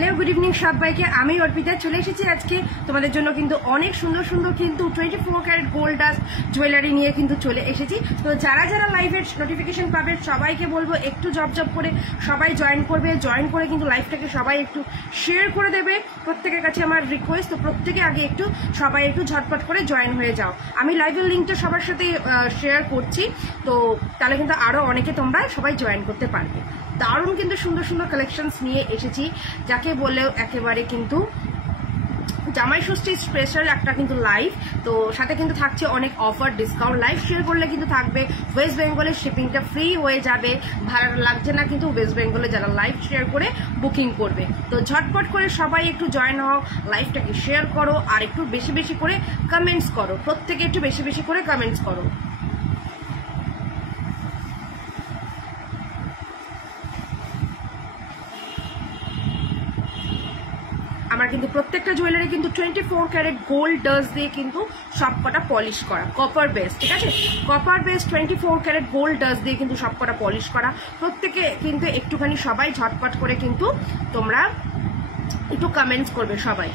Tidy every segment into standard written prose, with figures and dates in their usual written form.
Hello good evening সবাইকে। আমি অর্পিতা চলে এসেছি আজকে তোমাদের জন্য কিন্তু অনেক সুন্দর সুন্দর কিন্তু 24 ক্যারেট গোল্ড ডাস্ট জুয়েলারি নিয়ে কিন্তু চলে এসেছি। তো যারা যারা লাইভের নোটিফিকেশন পাবে সবাইকে বলবো একটু জব করে সবাই জয়েন করবে, জয়েন করে কিন্তু লাইভটাকে সবাই একটু শেয়ার করে দেবে। প্রত্যেকের কাছে আমার রিকোয়েস্ট, তো প্রত্যেকে আগে একটু সবাই একটু ঝটপট করে জয়েন হয়ে যাও। আমি লাইভের লিঙ্কটা সবার সাথে শেয়ার করছি, তো তাহলে কিন্তু আরো অনেকে তোমরা সবাই জয়েন করতে পারবে। দারুণ কিন্তু সুন্দর সুন্দর কালেকশনস নিয়ে এসেছি, যাকে বলেও একেবারে কিন্তু জামাই ষষ্ঠী স্পেশাল একটা কিন্তু লাইভ। তো সাথে কিন্তু থাকছে অনেক অফার ডিসকাউন্ট। লাইভ শেয়ার করলে কিন্তু থাকবে ওয়েস্ট বেঙ্গলের শিপিংটা ফ্রি হয়ে যাবে, ভাড়া লাগছে না কিন্তু ওয়েস্ট বেঙ্গলে যারা লাইভ শেয়ার করে বুকিং করবে। তো ঝটপট করে সবাই একটু জয়েন হও, লাইভটাকে শেয়ার করো আর একটু বেশি বেশি করে কমেন্টস করো, প্রত্যেকে একটু বেশি বেশি করে কমেন্টস করো। আমার কিন্তু প্রত্যেকটা জুয়েলারি কিন্তু 24 ক্যারেট গোল্ড ডাস্ট দিয়ে কিন্তু সবকটা পলিশ করা, কপার বেস, ঠিক আছে? Copper base 24 carat gold dust দিয়ে কিন্তু সবকটা পলিশ করা। প্রত্যেকে কিন্তু একটুখানি সবাই ঝটপট করে কিন্তু তোমরা একটু কমেন্টস করবে সবাই।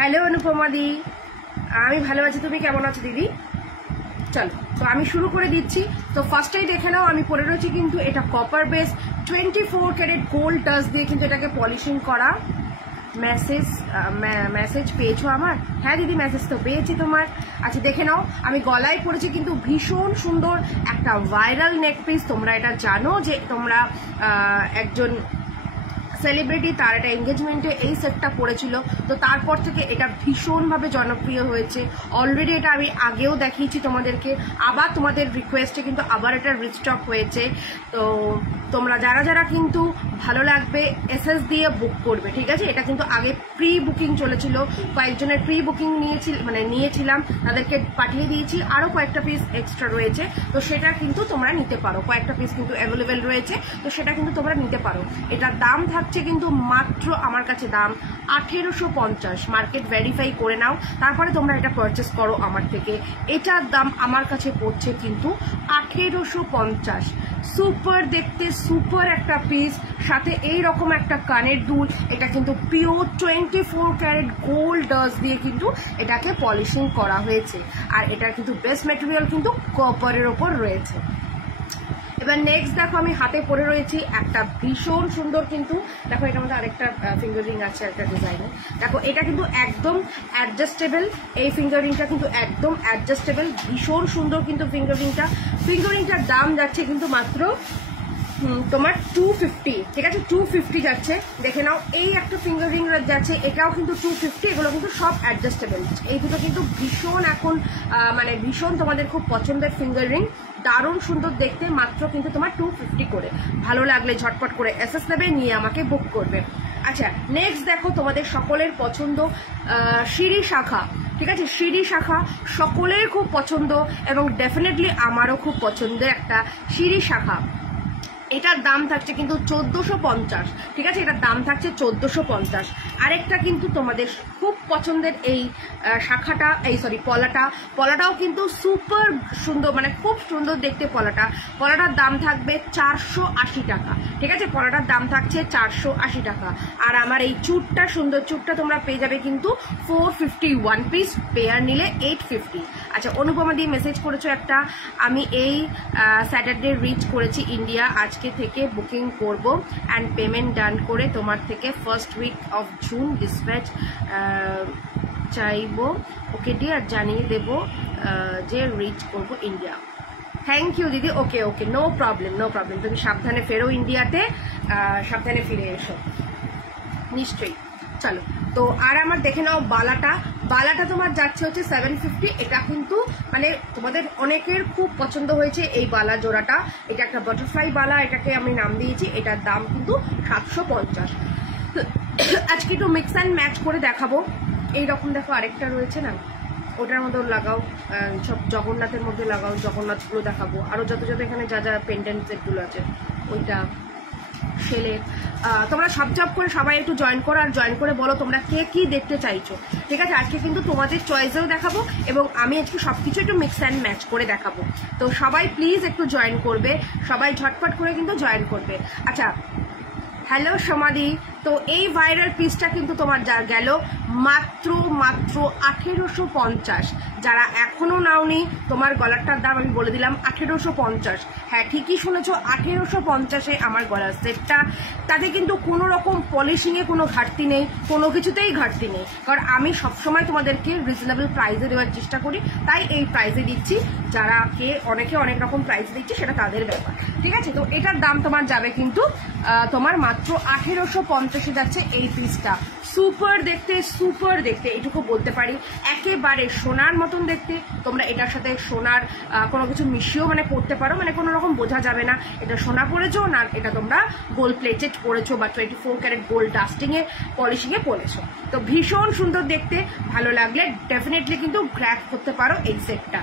হ্যালো অনুপমা দি, আমি ভালো আছি, তুমি কেমন আছো দিদি? চলো, তো আমি শুরু করে দিচ্ছি। তো ফার্স্টেই দেখে নাও, আমি পরে রয়েছি কিন্তু এটা copper base 24 carat gold dust দিয়ে কিন্তু এটাকে পলিশিং করা। মেসেজ পেয়েছো আমার? হ্যাঁ দিদি, মেসেজ তো পেয়েছি তোমার। আচ্ছা দেখে নাও, আমি গলায় পরেছি কিন্তু ভীষণ সুন্দর একটা ভাইরাল নেক পিস। তোমরা এটা জানো যে তোমরা একজন সেলিব্রিটি, তার একটা এঙ্গেজমেন্টে এই সেটটা পড়েছিল, তো তারপর থেকে এটা ভীষণভাবে জনপ্রিয় হয়েছে। অলরেডি এটা আমি আগেও দেখিয়েছি তোমাদেরকে, আবার তোমাদের রিকোয়েস্টে কিন্তু আবার এটা রিস্টক হয়েছে। তো তোমরা যারা যারা কিন্তু ভালো লাগবে এসএস দিয়ে বুক করবে, ঠিক আছে? এটা কিন্তু আগে প্রি বুকিং চলেছিল, কয়েকজনের প্রি বুকিং নিয়েছিলাম, তাদেরকে পাঠিয়ে দিয়েছি। আরও কয়েকটা পিস এক্সট্রা রয়েছে, তো সেটা কিন্তু তোমরা নিতে পারো। কয়েকটা পিস কিন্তু অ্যাভেলেবেল রয়েছে, তো সেটা কিন্তু তোমরা নিতে পারো। এটার দাম থাকছে কিন্তু মাত্র আমার কাছে দাম 1850। মার্কেট ভেরিফাই করে নাও, তারপরে তোমরা এটা পারচেস করো আমার থেকে। এটার দাম আমার কাছে পড়ছে কিন্তু 1850। সুপার দেখতে, সুপার একটা পিস, সাথে এই রকম একটা কানের দুল। এটা কিন্তু পিওর 24 ক্যারেট গোল্ড ডাস্ট দিয়ে কিন্তু এটাকে পলিশিং করা হয়েছে, আর এটার কিন্তু বেস্ট ম্যাটেরিয়াল কিন্তু কপারের ওপর রয়েছে। এবার নেক্সট দেখো, আমি হাতে পরে রয়েছি একটা ভীষণ সুন্দর কিন্তু, দেখো এটার মধ্যে আরেকটা ফিঙ্গার রিং আছে একটা ডিজাইনের। দেখো এটা কিন্তু একদম অ্যাডজাস্টেবল, এই ফিঙ্গার রিংটা কিন্তু একদম অ্যাডজাস্টেবল, ভীষণ সুন্দর কিন্তু ফিঙ্গার রিংটা। ফিঙ্গার রিংটার দাম যাচ্ছে কিন্তু মাত্র তোমার 250, ঠিক আছে? 250 যাচ্ছে। দেখে নাও, এই একটা ফিঙ্গার রিং যাচ্ছে, এটাও কিন্তু 250। এগুলো কিন্তু সব অ্যাডজাস্টেবল। এই দুটো কিন্তু ভীষণ এখন ভীষণ তোমাদের খুব পছন্দের ফিঙ্গার রিং, দারুণ সুন্দর দেখতে। মাত্র কিন্তু তোমার 250 করে। ভালো লাগলে ঝটপট করে এসএস নেবে, নিয়ে আমাকে বুক করবে। আচ্ছা নেক্সট দেখো, তোমাদের সকলের পছন্দ সিঁড়ি শাখা, ঠিক আছে? সিঁড়ি শাখা সকলের খুব পছন্দ এবং ডেফিনেটলি আমারও খুব পছন্দের একটা সিঁড়ি শাখা। এটার দাম থাকছে কিন্তু 1450, ঠিক আছে? এটার দাম থাকছে 1450। আরেকটা কিন্তু তোমাদের খুব পছন্দের এই শাখাটা, পলাটাও কিন্তু সুপার সুন্দর, খুব সুন্দর দেখতে পলাটার দাম থাকবে 480 টাকা, ঠিক আছে? পলাটার দাম থাকছে 480 টাকা। আর আমার এই চুটটা, সুন্দর চুটটা তোমরা পেয়ে যাবে কিন্তু 450, 1 পিস পেয়ার নিলে 850। আচ্ছা অনুপমা দিয়ে মেসেজ করেছো একটা, আমি এই স্যাটারডে রিচ করেছি ইন্ডিয়া, আজকে থেকে বুকিং করব অ্যান্ড পেমেন্ট ডান করে তোমার থেকে first week of June dispatch চাইবো। ওকে ডিয়ার, জানিয়ে দেবো যে রিচ করব ইন্ডিয়া। থ্যাংক ইউ দিদি। ওকে ওকে, নো প্রবলেম নো প্রবলেম, তুমি সাবধানে ফেরো ইন্ডিয়াতে, সাবধানে ফিরে এসো নিশ্চয়ই। চলো তো আর আমার দেখে নাও বালাটা। বালাটা তোমার যাচ্ছে হচ্ছে 750। এটা কিন্তু মানে তোমাদের অনেকের খুব পছন্দ হয়েছে এই বালা জোড়াটা। এটা একটা বাটারফ্লাই বালা, এটাকে আমি নাম দিয়েছি। এটার দাম কিন্তু 750। আজকে একটু মিক্স অ্যান্ড ম্যাচ করে দেখাবো। এইরকম দেখো আরেকটা রয়েছে না, ওটার মধ্যেও লাগাও, সব জগন্নাথের মধ্যে লাগাও, জগন্নাথগুলো দেখাবো। আরও যত যত এখানে যা যা পেন্ডেন্ট সেটগুলো আছে, ওইটা সেলে তোমরা সাবজাব করে সবাই একটু জয়েন করো, আর জয়েন করে বলো তোমরা কে কি দেখতে চাইছো। ঠিক আছে, আজকে কিন্তু তোমাদের চয়েসেও দেখাবো এবং আমি আজকে সবকিছু একটু মিক্স অ্যান্ড ম্যাচ করে দেখাবো। তো সবাই প্লিজ একটু জয়েন করবে, সবাই ঝটপট করে কিন্তু জয়েন করবে। আচ্ছা, হ্যালো সমাধি। তো এই ভাইরাল পিসটা কিন্তু তোমার যা গেল মাত্র 1850। যারা এখনো নাওনি, তোমার গলারটার দাম আমি বলে দিলাম 1850। হ্যাঁ ঠিকই শুনেছো, 1850-এ আমার গলার সেটটা। তাতে কিন্তু কোনো রকম পলিশিংয়ে কোনো ঘাটতি নেই, কোনো কিছুতেই ঘাটতি নেই, কারণ আমি সবসময় তোমাদেরকে রিজনেবল প্রাইসে দেওয়ার চেষ্টা করি, তাই এই প্রাইসে দিচ্ছি। যারা অনেকে অনেক রকম প্রাইস দিচ্ছে, সেটা তাদের ব্যাপার। ঠিক আছে, তো এটার দাম তোমার যাবে কিন্তু তোমার মাত্র 1850-এ যাচ্ছে এই পিসটা। সুপার দেখতে, সুপার দেখতে, এইটুকু বলতে পারি। একেবারে সোনার মতন দেখতে। তোমরা এটার সাথে সোনার কোনো কিছু মিশিয়েও মানে পড়তে পারো, মানে কোনো রকম বোঝা যাবে না এটা সোনা পরেছো না এটা তোমরা গোল্ড প্লেটেড পরেছো বা 24 ক্যারেট গোল্ড ডাস্টিংয়ে পলিশিংয়ে পরেছো। তো ভীষণ সুন্দর দেখতে, ভালো লাগলে ডেফিনেটলি কিন্তু গ্র্যাব করতে পারো এই সেটটা।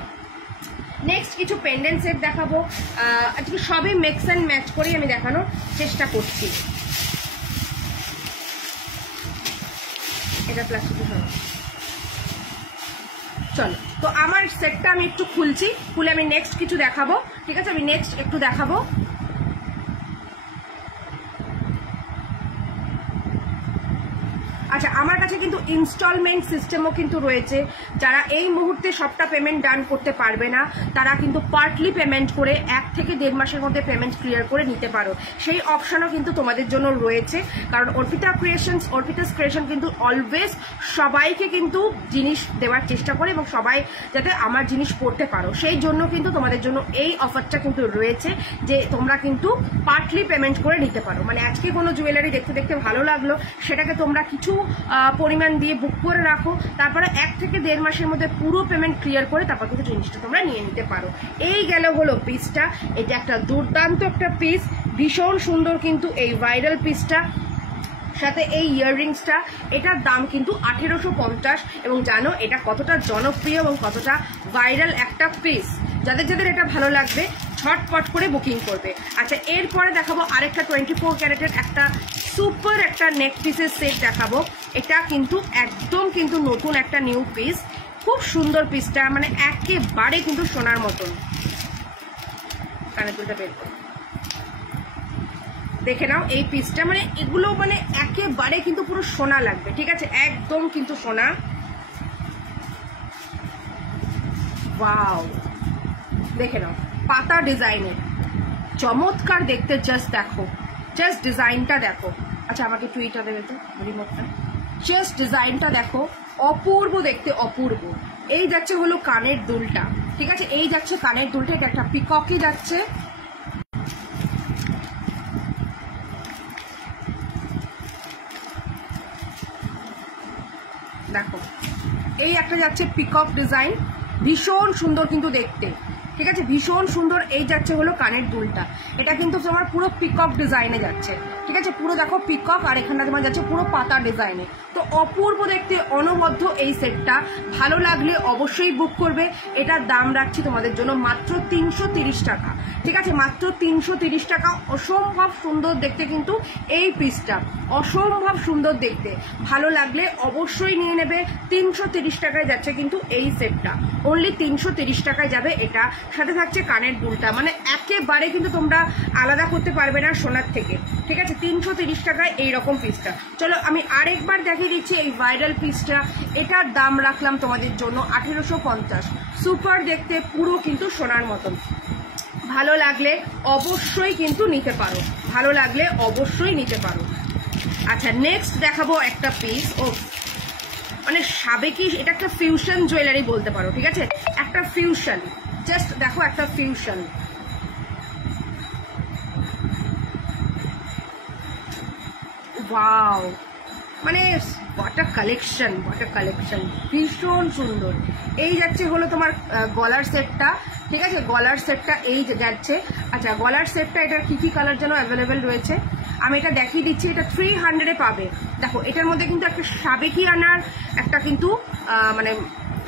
নেক্সট কিছু পেন্ডেন্ট সেট দেখাবো। আজকে সবই মিক্স অ্যান্ড ম্যাচ করেই আমি দেখানোর চেষ্টা করছি। এটা প্লাস্টিক। চলো তো আমার সেটটা আমি একটু খুলছি, খুলে আমি নেক্সট কিছু দেখাবো। ঠিক আছে, আমি নেক্সট একটু দেখাবো। আচ্ছা, আমার কাছে কিন্তু ইনস্টলমেন্ট সিস্টেমও কিন্তু রয়েছে। যারা এই মুহূর্তে সবটা পেমেন্ট ডান করতে পারবে না, তারা কিন্তু পার্টলি পেমেন্ট করে 1 থেকে 1.5 মাসের মধ্যে পেমেন্ট ক্লিয়ার করে নিতে পারো। সেই অপশনও কিন্তু তোমাদের জন্য রয়েছে, কারণ অর্পিতাস ক্রিয়েশন কিন্তু অলওয়েজ সবাইকে কিন্তু জিনিস দেওয়ার চেষ্টা করে এবং সবাই যাতে আমার জিনিস পড়তে পারো, সেই জন্য কিন্তু তোমাদের জন্য এই অফারটা কিন্তু রয়েছে যে তোমরা কিন্তু পার্টলি পেমেন্ট করে নিতে পারো। মানে আজকে কোনো জুয়েলারি দেখতে দেখতে ভালো লাগলো, সেটাকে তোমরা কিছু পরিমাণ দিয়ে বুক করে রাখো, তারপরে 1 থেকে 1.5 মাসের মধ্যে পুরো পেমেন্ট ক্লিয়ার করে তারপর কিন্তু জিনিসটা তোমরা নিয়ে নিতে পারো। এই গেল হলো পিসটা। এটা একটা দুর্দান্ত একটা পিস, ভীষণ সুন্দর কিন্তু এই ভাইরাল পিসটা, সাথে এই ইয়াররিংসটা। এটার দাম কিন্তু 1850 এবং জানো এটা কতটা জনপ্রিয় এবং কতটা ভাইরাল একটা পিস। যাদের যাদের এটা ভালো লাগবে ঝটপট করে বুকিং করবে। আচ্ছা, এরপরে দেখাবো আরেকটা 24 ক্যারেটের একটা সুপার একটা নেক পিসের সেট দেখাবো। এটা কিন্তু একদম কিন্তু নতুন একটা নিউ পিস, খুব সুন্দর পিসটা, মানে একেবারে কিন্তু সোনার মতন। কানের দুলটা বের করো, দেখে নাও এই পিসটা, মানে এগুলো মানে একেবারে কিন্তু পুরো সোনা লাগবে। ঠিক আছে, একদম কিন্তু সোনা। ওয়াও, দেখে নাও পাতা ডিজাইনের, চমৎকার দেখতে। জাস্ট দেখো, জাস্ট ডিজাইনটা দেখো। আচ্ছা, আমাকে টুইটা দেবে তো রিমোটটা। জাস্ট ডিজাইনটা দেখো, অপূর্ব দেখতে, অপূর্ব। এই যাচ্ছে হলো কানের দুলটা। ঠিক আছে, এই যাচ্ছে কানের দুলটা, এটা একটা পিককে যাচ্ছে। দেখো, এই একটা যাচ্ছে পিকক ডিজাইন, ভীষণ সুন্দর কিন্তু দেখতে। ঠিক আছে, ভীষণ সুন্দর। এই যাচ্ছে হলো কানের দুলটা, এটা কিন্তু তোমার পুরো পিকক ডিজাইনে যাচ্ছে। ঠিক আছে, পুরো দেখো পিকক, আর এখানটা তোমার যাচ্ছে পুরো পাতা ডিজাইনে। তো অপূর্ব দেখতে, অনবদ্য এই সেটটা। ভালো লাগলে অবশ্যই বুক করবে। এটার দাম রাখছি তোমাদের জন্য মাত্র 330 টাকা। ঠিক আছে, মাত্র 330 টাকা। অসম্ভব সুন্দর দেখতে কিন্তু এই পিসটা, অসম্ভব সুন্দর দেখতে। ভালো লাগলে অবশ্যই নিয়ে নেবে। 330 টাকায় যাচ্ছে কিন্তু এই সেটটা, অনলি 330 টাকায় যাবে এটা। সাথে থাকছে কানের দুলটা, মানে একেবারে কিন্তু তোমরা আলাদা করতে পারবে না সোনার থেকে। ঠিক আছে, 330 টাকায় এইরকম পিসটা। চলো আমি আরেকবার দেখিয়ে দিচ্ছি এই ভাইরাল পিসটা। এটার দাম রাখলাম তোমাদের জন্য 1850। সুপার দেখতে, পুরো কিন্তু সোনার মতন। ভালো লাগলে অবশ্যই কিন্তু নিতে পারো, ভালো লাগলে অবশ্যই নিতে পারো। আচ্ছা, নেক্সট দেখাবো একটা পিস। ও মানে সাবেকি, এটা একটা ফিউশন জুয়েলারি বলতে পারো। ঠিক আছে, একটা ফিউশন, জাস্ট দেখো একটা ফিউশন, ওয়াও, মানে ওয়াটার কালেকশন, ওয়াটার কালেকশন ভীষণ সুন্দর। এই যাচ্ছে হলো তোমার গলার সেটটা, ঠিক আছে, গলার সেটটা এই যাচ্ছে। আচ্ছা গলার সেটটা এটার কি কি কালার যেন অ্যাভেলেবেল রয়েছে, আমি এটা দেখিয়ে দিচ্ছি। এটা 300-এ পাবে। দেখো এটার মধ্যে কিন্তু একটা সাবেকি আনার একটা কিন্তু মানে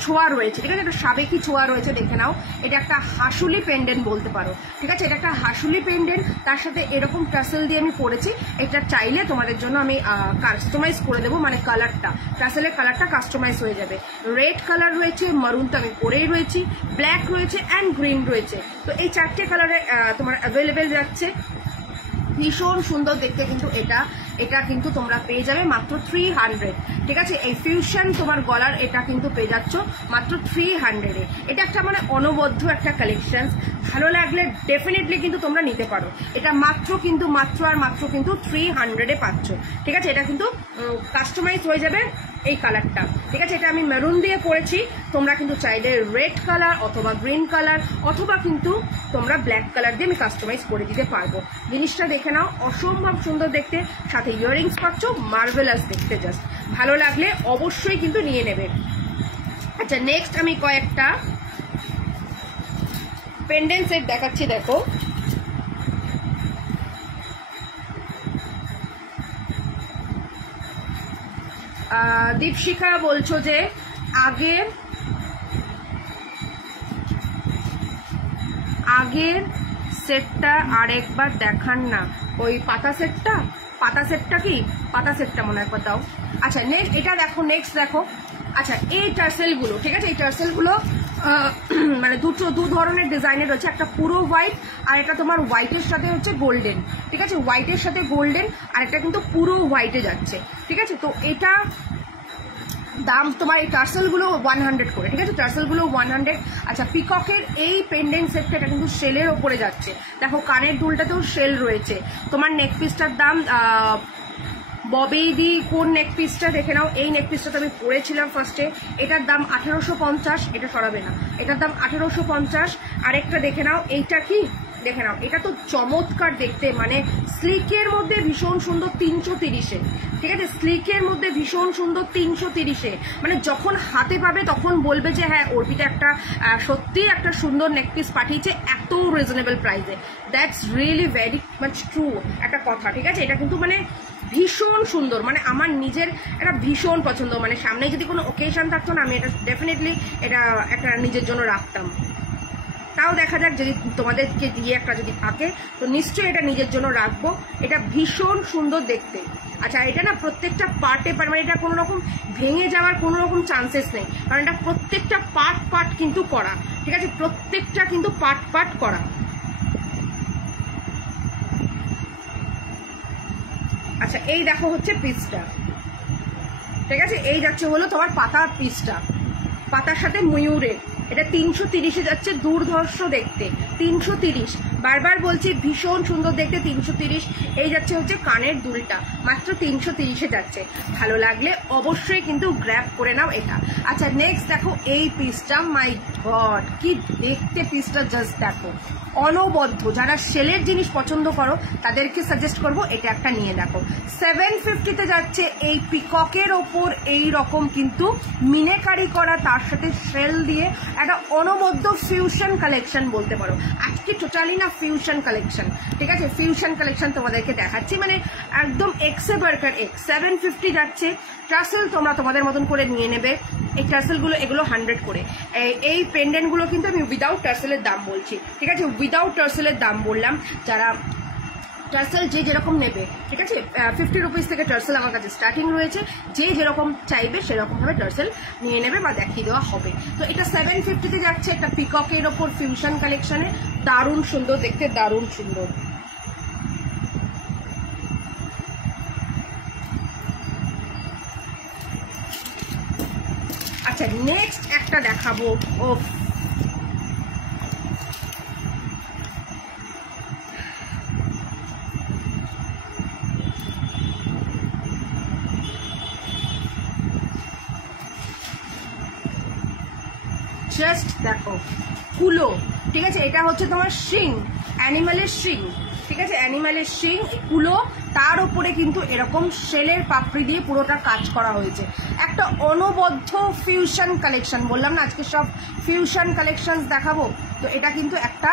ছোঁয়া রয়েছে, ঠিক আছে, একটা সাবেকি ছোঁয়া রয়েছে, দেখে নাও। এটা একটা হাসুলি পেন্ডেন্ট বলতে পারো, ঠিক আছে, এটা একটা হাসুলি পেন্ডেন্ট, তার সাথে এরকম টাসেল দিয়ে আমি পরেছি। এটা চাইলে তোমাদের জন্য আমি কাস্টমাইজ করে দেবো, মানে কালারটা, টাসেলের কালারটা কাস্টমাইজ হয়ে যাবে। রেড কালার রয়েছে, মারুন তো আমি পরেই রয়েছি, ব্ল্যাক রয়েছে অ্যান্ড গ্রিন রয়েছে। তো এই 4টে কালারে তোমার অ্যাভেলেবেল যাচ্ছে, ভীষণ সুন্দর দেখতে কিন্তু এটা কিন্তু তোমরা পেয়ে যাবে মাত্র 300, ঠিক আছে। এই ফিউশন তোমার গলার এটা কিন্তু পেয়ে যাচ্ছ মাত্র 300-এ। এটা একটা মানে অনবদ্য একটা কালেকশন, ভালো লাগলে ডেফিনেটলি কিন্তু তোমরা নিতে পারো। এটা মাত্র কিন্তু 300-এ পাচ্ছ, ঠিক আছে। এটা কিন্তু কাস্টমাইজ হয়ে যাবে এই কালারটা, ঠিক আছে। এটা আমি মেরুন দিয়ে পরেছি, তোমরা কিন্তু চাইলে রেড কালার অথবা গ্রিন কালার অথবা কিন্তু তোমরা ব্ল্যাক কালার দিয়ে আমি কাস্টমাইজ করে দিতে পারবো। জিনিসটা দেখে নাও, অসম্ভব সুন্দর দেখতে, সাথে ইয়াররিংস পাচ্ছ, মার্ভেলাস দেখতে, জাস্ট ভালো লাগলে অবশ্যই কিন্তু নিয়ে নেবে। আচ্ছা নেক্সট আমি কয়েকটা পেন্ডেন্ট সেট দেখাচ্ছি, দেখো। দীপশিখা বলছো যে আগের সেটটা আরেকবার দেখান না, ওই পাতা সেটটা কি পাতা সেটটা মনে একবার দাও। আচ্ছা নেক্সট এটা দেখো, নেক্সট দেখো। আচ্ছা এই টার্সেলগুলো, ঠিক আছে, এই টার্সেলগুলো মানে দু ধরনের ডিজাইনের রয়েছে, একটা পুরো হোয়াইট আর এটা তোমার হোয়াইটের সাথে হচ্ছে গোল্ডেন, ঠিক আছে, হোয়াইটের সাথে গোল্ডেন, আর এটা কিন্তু পুরো হোয়াইটে যাচ্ছে, ঠিক আছে। তো এটা দাম তোমার এই টার্সেলগুলো 100 করে, ঠিক আছে, টার্সেলগুলো 100। আচ্ছা পিককের এই পেন্ডেন্ট সেটটা এটা কিন্তু সেলের ওপরে যাচ্ছে, দেখো কানের দুলটাতেও সেল রয়েছে। তোমার নেক পিসটার দাম ববেদি কোন নেক পিসটা দেখে নাও, এই নেক পিসটা তো আমি পরেছিলাম ফার্স্টে, এটার দাম 1850, এটা সরাবে না, এটার দাম 1850। আরেকটা দেখে নাও, এইটা কি দেখে নাও, এটা তো চমৎকার দেখতে, মানে স্লিকের মধ্যে ভীষণ সুন্দর 330-এ, ঠিক আছে, স্লিকের মধ্যে ভীষণ সুন্দর 330-এ, মানে যখন হাতে পাবে তখন বলবে যে হ্যাঁ অর্পিতা একটা সত্যি একটা সুন্দর নেকপিস পাঠিয়েছে এত রিজনেবল প্রাইসে। That's really very much true একটা কথা, ঠিক আছে। এটা কিন্তু মানে ভীষণ সুন্দর, মানে আমার নিজের এটা ভীষণ পছন্দ, মানে সামনে যদি কোনো ওকেশন থাকতো না আমি এটা ডেফিনেটলি এটা একটা নিজের জন্য রাখতাম। তাও দেখা যাক যদি তোমাদেরকে দিয়ে একটা যদি থাকে তো নিশ্চয়ই এটা নিজের জন্য রাখবো। এটা ভীষণ সুন্দর দেখতে। আচ্ছা এটা না প্রত্যেকটা পার্টে মানে এটা কোনো রকম ভেঙে যাওয়ার কোনো রকম চান্সেস নেই, কারণ এটা প্রত্যেকটা পার্ট কিন্তু করা, ঠিক আছে, প্রত্যেকটা কিন্তু পার্ট করা। আচ্ছা এই দেখো হচ্ছে পিসটা, ঠিক আছে, এই যাচ্ছে হলো তোমার পাতা পিসটা, পাতার সাথে ময়ূরের, এটা 330-এ যাচ্ছে, দুর্ধর্ষ দেখতে 330, বারবার বলছি ভীষণ সুন্দর দেখতে 330। এই যাচ্ছে হচ্ছে কানের দুলটা, মাত্র 330-এ যাচ্ছে, ভালো লাগলে অবশ্যই কিন্তু গ্র্যাব করে নাও এটা। আচ্ছা নেক্সট দেখো এই পিসটা, মাই গড কি দেখতে পিসটা, জাস্ট দেখো অনবদ্য। যারা সেলের জিনিস পছন্দ করো তাদেরকে সাজেস্ট করবো এটা একটা নিয়ে দেখো। 750-তে যাচ্ছে এই পিককের ওপর এই রকম কিন্তু মিনেকারি করা, তার সাথে সেল দিয়ে একটা অনবদ্য ফিউশন কালেকশন বলতে পারো। আজকে টোটালি না ফিউশন কালেকশন, ঠিক আছে, ফিউশন কালেকশন তোমাদেরকে দেখাচ্ছি, মানে একদম এক্সে বার্কার এক্স। 750 যাচ্ছে। টার্সেল তোমরা তোমাদের মতন করে নিয়ে নেবে, এই টার্সেলগুলো এগুলো 100 করে। এই পেন্ডেন্টগুলো কিন্তু আমি উইদাউট টার্সেলের দাম বলছি, ঠিক আছে, উইদাউট টার্সেলের দাম বললাম। যারা টার্সেল যে যেরকম নেবে, ঠিক আছে, 50 রুপিস থেকে টার্সেল আমার কাছে স্টার্টিং রয়েছে, যে যেরকম চাইবে সেরকমভাবে টার্সেল নিয়ে নেবে বা দেখিয়ে দেওয়া হবে। তো এটা 750-তে যাচ্ছে, একটা পিককের ওপর ফিউশন কালেকশনে, দারুণ সুন্দর দেখতে, দারুণ সুন্দর। আচ্ছা নেক্সট একটা দেখাবো, ও জাস্ট দেখো কুলো, ঠিক আছে, এটা হচ্ছে তোমার শিং, অ্যানিমালের শিং, ঠিক আছে, অ্যানিমালের শিং, কুলো, তার উপরে কিন্তু এরকম শেলের পাপড়ি দিয়ে পুরোটা কাজ করা হয়েছে। একটা অনবদ্য ফিউশন কালেকশন, বললাম না আজকে সব ফিউশন কালেকশন দেখাবো, তো এটা কিন্তু একটা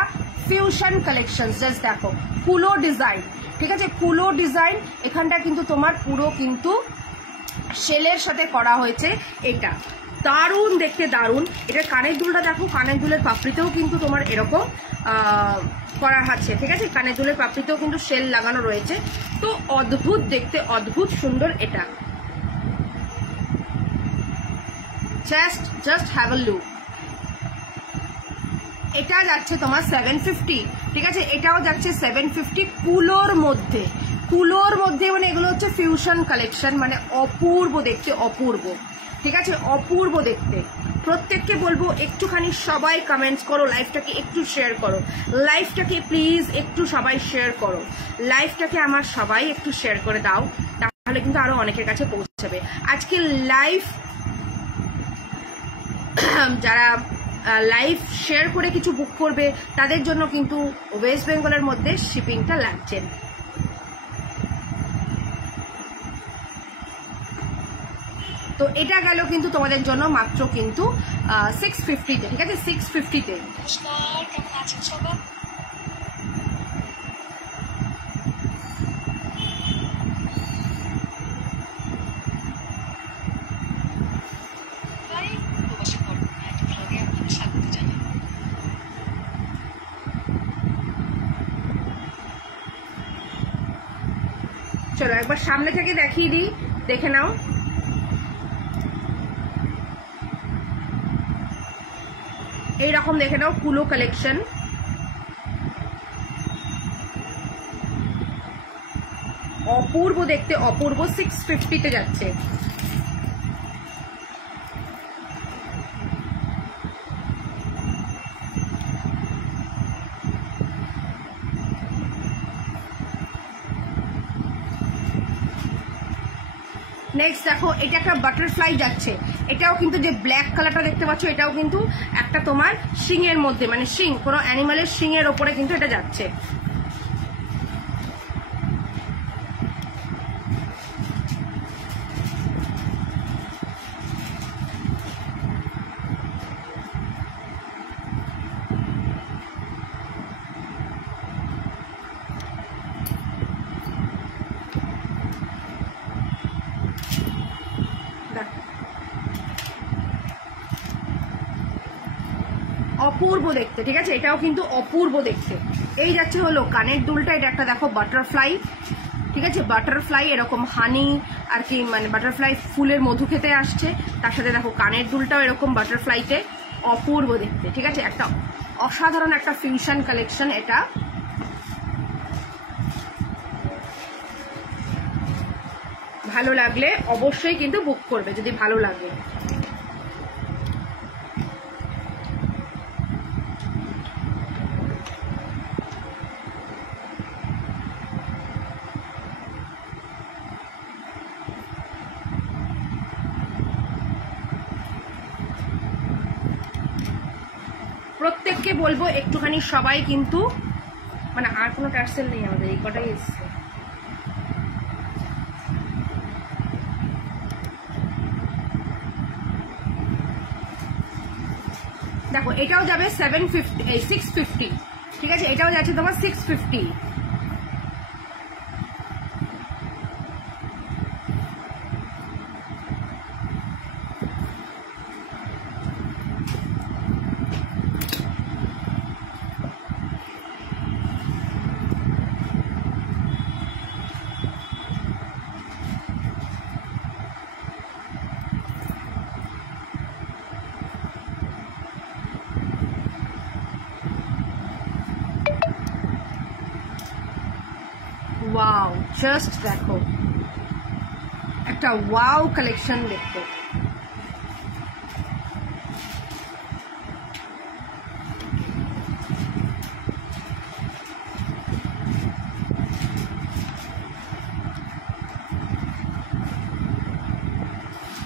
ফিউশন কালেকশন। জাস্ট দেখো কুলো ডিজাইন, ঠিক আছে, কুলো ডিজাইন, এখানটা কিন্তু তোমার পুরো কিন্তু শেলের সাথে করা হয়েছে। এটা দারুণ দেখতে, দারুণ। এটা কানের দুলটা দেখো, কানের দুলের পাপড়িতেও কিন্তু তোমার এরকম করা আছে, ঠিক আছে, কানের দুলের পাপড়িতেও কিন্তু শেল লাগানো রয়েছে। তো অদ্ভুত দেখতে, অদ্ভুত সুন্দর। এটা জাস্ট হ্যাভ আ লুক। এটা যাচ্ছে তোমার 750, ঠিক আছে, এটাও যাচ্ছে 750 কুলোর মধ্যে, কুলোর মধ্যে, মানে এগুলো হচ্ছে ফিউশন কালেকশন, মানে অপূর্ব দেখতে, অপূর্ব, ঠিক আছে, অপূর্ব দেখতে। প্রত্যেককে বলবো একটুখানি সবাই কমেন্টস করো, লাইভটাকে একটু শেয়ার করো, লাইভটাকে প্লিজ একটু সবাই শেয়ার করো, লাইভটাকে আমার সবাই একটু শেয়ার করে দাও, তাহলে কিন্তু আরো অনেকের কাছে পৌঁছাবে। আজকে লাইভ যারা লাইভ শেয়ার করে কিছু বুক করবে তাদের জন্য কিন্তু ওয়েস্ট বেঙ্গলের মধ্যে শিপিংটা লাগছে। তো এটা গেল কিন্তু তোমাদের জন্য মাত্র কিন্তু 650-তে, ঠিক আছে, 650-তে। কেমন আছেন সবাই? চলো একবার সামনে থেকে দেখিয়ে দিই, দেখে নাও। এইরকম দেখে নাও কুলো কালেকশন, অপূর্ব দেখতে, অপূর্ব। 650-তে যাচ্ছে। নেক্সট দেখো, এটা একটা বাটারফ্লাই যাচ্ছে, এটাও কিন্তু যে ব্ল্যাক কালারটা দেখতে পাচ্ছ, এটাও কিন্তু একটা তোমার শিংয়ের মধ্যে, মানে শিং, কোনো অ্যানিমালের শিংয়ের ওপরে কিন্তু এটা যাচ্ছে। অপূর্ব দেখতে, ঠিক আছে, এটাও কিন্তু অপূর্ব দেখতে। এই যাচ্ছে হলো কানের দুলটা, এটা একটা দেখো বাটারফ্লাই, ঠিক আছে, বাটারফ্লাই এরকম হানি আর কি, মানে বাটারফ্লাই ফুলের মধু খেতে আসছে, তার সাথে দেখো কানের দুলটাও এরকম বাটারফ্লাইতে, অপূর্ব দেখতে, ঠিক আছে, একটা অসাধারণ একটা ফিউশন কালেকশন। এটা ভালো লাগলে অবশ্যই কিন্তু বুক করবে যদি ভালো লাগে। প্রত্যেককে বলবো একটুখানি সবাই কিন্তু, মানে আর কোনো টার্সেল নেই আমাদের, এই কটাই এসছে। দেখো এটাও যাবে 650, ঠিক আছে, এটাও যাচ্ছে তোমার 650। ওয়াও, জাস্ট দেখো একটা ওয়াও কালেকশন দেখতে।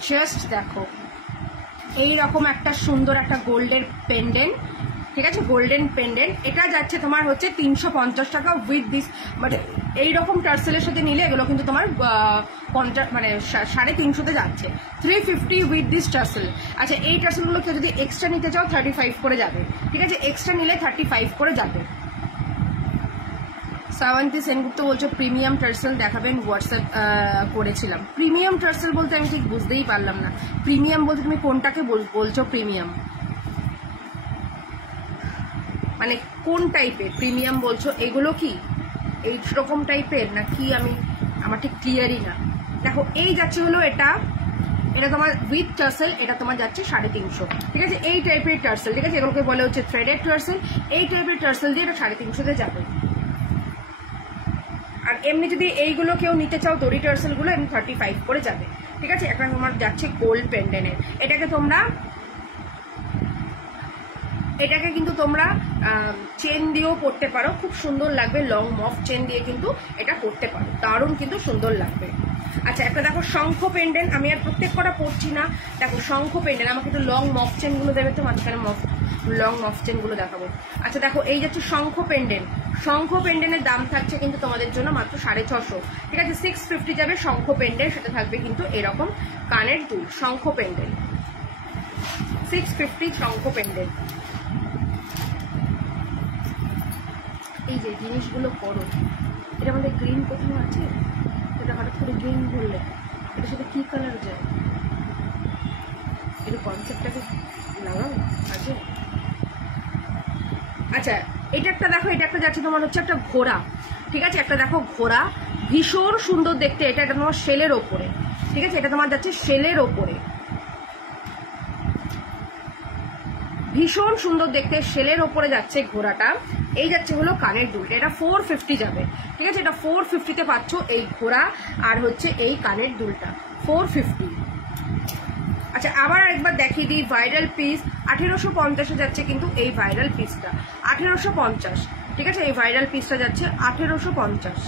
জাস্ট দেখো এইরকম একটা সুন্দর একটা গোল্ডের পেন্ডেন্ট, ঠিক আছে, গোল্ডেন পেন্ডেন্ট। এটা যাচ্ছে তোমার হচ্ছে 350 টাকা উইথ দিস, বাট এইরকম টার্সেলের সাথে নিলে এগুলো কিন্তু তোমার 50 মানে 350 যাচ্ছে, 350 উইথ দিস টার্সেল। আচ্ছা, এই টার্সেলগুলো কেউ যদি এক্সট্রা নিতে চাও 35 করে যাবে, ঠিক আছে, এক্সট্রা নিলে 35 করে যাবে। শ্রাবন্তী সেনগুপ্ত বলছো প্রিমিয়াম টার্সেল দেখাবেন, হোয়াটসঅ্যাপ করেছিলাম। প্রিমিয়াম টার্সেল বলতে আমি ঠিক বুঝতেই পারলাম না, প্রিমিয়াম বলতে তুমি কোনটাকে বলছো প্রিমিয়াম, মানে কোন টাইপের প্রিমিয়াম বলছো? এগুলো কি এই রকম টাইপের না কি? আমার ঠিক ক্লিয়ারই না। দেখো, এই যাচ্ছে হলো এটা তোমার উইথ টার্সেল, এটা তোমার যাচ্ছে 350, ঠিক আছে, এই টাইপের টার্সেল, ঠিক আছে, এগুলোকে বলে হচ্ছে থ্রেডেড টার্সেল। এই টাইপের টার্সেল দিয়ে এটা 350-তে যাবে। আর এমনি যদি এইগুলো কেউ নিতে চাও দড়ি টার্সেলগুলো, এমনি 35 করে যাবে, ঠিক আছে। একটা তোমার যাচ্ছে গোল্ড পেন্ডেন্টের, এটাকে কিন্তু তোমরা চেন দিয়েও পরতে পারো, খুব সুন্দর লাগবে, লং মফ চেন দিয়ে কিন্তু এটা পরতে পারো, দারুণ কিন্তু সুন্দর লাগবে। আচ্ছা, একটা দেখো শঙ্খ পেন্ডেন্ট, আমি আর প্রত্যেক কটা পরছি না, দেখো শঙ্খ পেন্ডেন্ট, আমাকে একটু লং মফ চেনগুলো দেবে তো, মাঝখানে লং মফ চেনগুলো দেখাবো। আচ্ছা দেখো, এই যাচ্ছে শঙ্খ পেন্ডেন্ট, শঙ্খ পেন্ডেন্টের দাম থাকছে কিন্তু তোমাদের জন্য মাত্র 650, ঠিক আছে, 650 যাবে শঙ্খ পেন্ডেন্ট, সেটা থাকবে কিন্তু এরকম কানের দুল, শঙ্খ পেন্ডেন্ট 650 শঙ্খ পেন্ডেন্ট। এই যে জিনিসগুলো করো, এটা আমাদের গ্রিন কোথাও আছে, এটা হঠাৎ করে গ্রিন বললে এটার সাথে কি কালার যায়, এটা কনসেপ্টটাকে লাগাও আছে। আচ্ছা, এটা একটা দেখো, এটা একটা যাচ্ছে তোমার হচ্ছে একটা ঘোড়া, ঠিক আছে, একটা দেখো ঘোড়া, ভীষণ সুন্দর দেখতে, এটা তোমার শেলের ওপরে, ঠিক আছে, এটা তোমার যাচ্ছে শেলের ওপরে, ভীষণ সুন্দর দেখতে, শেলের ওপরে যাচ্ছে ঘোড়াটা। এই যাচ্ছে হলো কানের দুলটা, এটা 450 যাবে, ঠিক আছে, এটা 450-তে পাচ্ছ এই ঘোড়া আর হচ্ছে এই কানের দুলটা 450। আচ্ছা, আবার একবার দেখিয়ে দিই ভাইরাল পিস, 1850-এ যাচ্ছে কিন্তু এই ভাইরাল পিসটা, 1850, ঠিক আছে, এই ভাইরাল পিসটা যাচ্ছে 1850।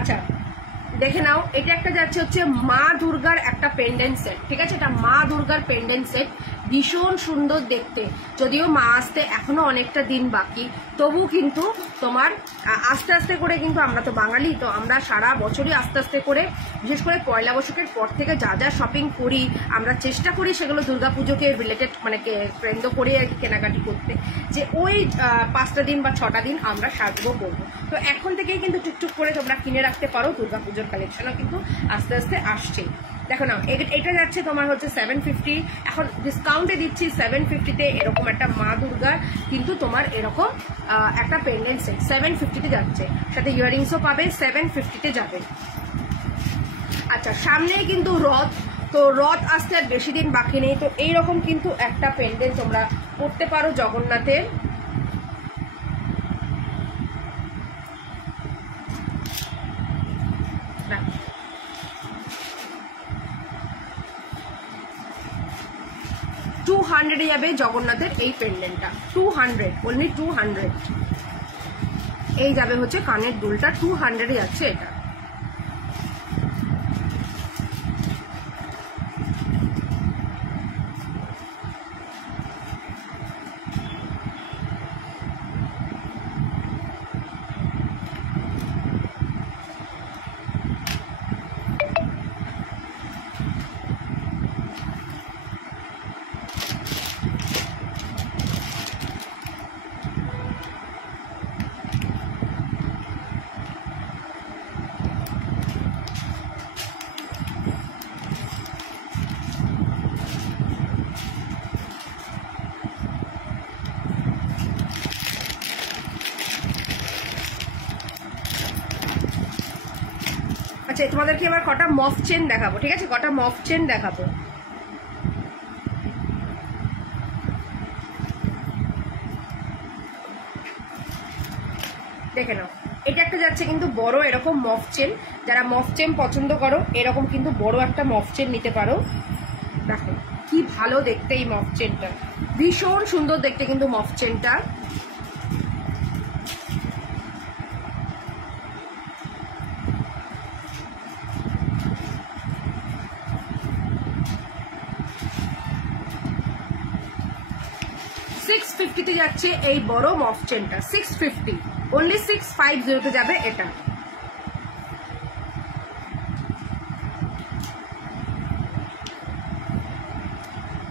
আচ্ছা দেখে নাও, এটা একটা যাচ্ছে হচ্ছে মা দুর্গার একটা পেন্ডেন্ট সেট, ঠিক আছে, এটা মা দুর্গার পেন্ডেন্ট সেট, ভীষণ সুন্দর দেখতে, যদিও মা আসতে এখনো অনেকটা দিন বাকি, তবু কিন্তু তোমার আস্তে আস্তে করে, কিন্তু আমরা তো বাঙালি, তো আমরা সারা বছরই আস্তে আস্তে করে, বিশেষ করে পয়লা বৈশাখের পর থেকে যা যা শপিং করি, আমরা চেষ্টা করি সেগুলো দুর্গাপুজোকে রিলেটেড মানে কেন্দ্র করে আর কি কেনাকাটি করতে, যে ওই 5টা দিন বা 6টা দিন আমরা সাজবো করবো। তো এখন থেকেই কিন্তু টুকটুক করে তোমরা কিনে রাখতে পারো, দুর্গাপুজোর কালেকশনও কিন্তু আস্তে আস্তে আসছে। দেখো না, এটা যাচ্ছে তোমার হচ্ছে 750, এখন ডিসকাউন্টে দিচ্ছি 750-তে এরকম একটা মা দুর্গার কিন্তু তোমার এরকম একটা পেন্ডেন্ট সেট 750-তে যাচ্ছে, সাথে ইয়াররিংসও পাবে, 750-তে যাবে। আচ্ছা, সামনেই কিন্তু রথ, তো রথ আসতে আর বেশি দিন বাকি নেই, তো এইরকম কিন্তু একটা পেন্ডেন্ট তোমরা পরতে পারো জগন্নাথের। $200 যাবে জগন্নাথের এই পেন্ডেন্টটা, 200, অনলি 200। এই যাবে হচ্ছে কানের দুলটা, 200 যাচ্ছে এটা। আচ্ছা, তোমাদেরকে এবার কটা মফ চেন দেখাবো, ঠিক আছে, কটা মফ চেন দেখাবো। দেখে নাও, এটা একটা যাচ্ছে কিন্তু বড় এরকম মফ চেন, যারা মফ চেন পছন্দ করো এরকম কিন্তু বড় একটা মফ চেন নিতে পারো। দেখো কি ভালো দেখতে এই মফ চেনটা, ভীষণ সুন্দর দেখতে কিন্তু মফ চেনটা। 650-তে যাচ্ছে এই বড় মফ চেনটা, 650, অনলি 650-তে যাবে এটা।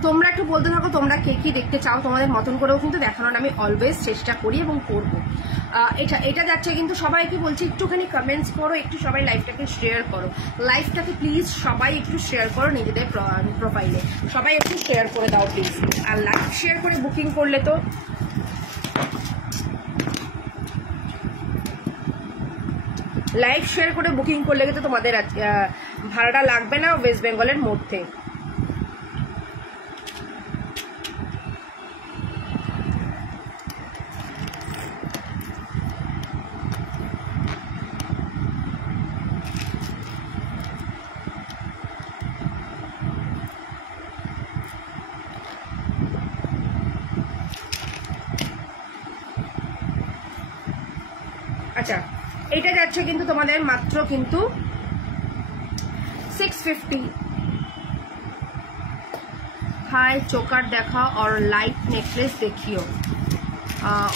তোমরা একটু বলতে থাকো তোমরা কে কি দেখতে চাও, তোমাদের মতন করেও কিন্তু দেখানোর আমি অলওয়েজ চেষ্টা করি এবং করব। এটা যাচ্ছে কিন্তু সবাইকে বলছি একটুখানি কমেন্টস করো, একটু সবাই লাইভটাকে শেয়ার করো, লাইভটাকে প্লিজ সবাই একটু শেয়ার করো নিজেদের প্রোফাইলে, সবাই একটু শেয়ার করে দাও প্লিজ। আর লাইভ শেয়ার করে বুকিং করলে তো লাইভ শেয়ার করে বুকিং করলে কিন্তু তোমাদের ভাড়াটা লাগবে না ওয়েস্ট বেঙ্গলের মধ্যে। আচ্ছা, এটা যাচ্ছে কিন্তু তোমাদের মাত্র কিন্তু 650। হাই চোকার দেখা और লাইট নেকলেস দেখিও।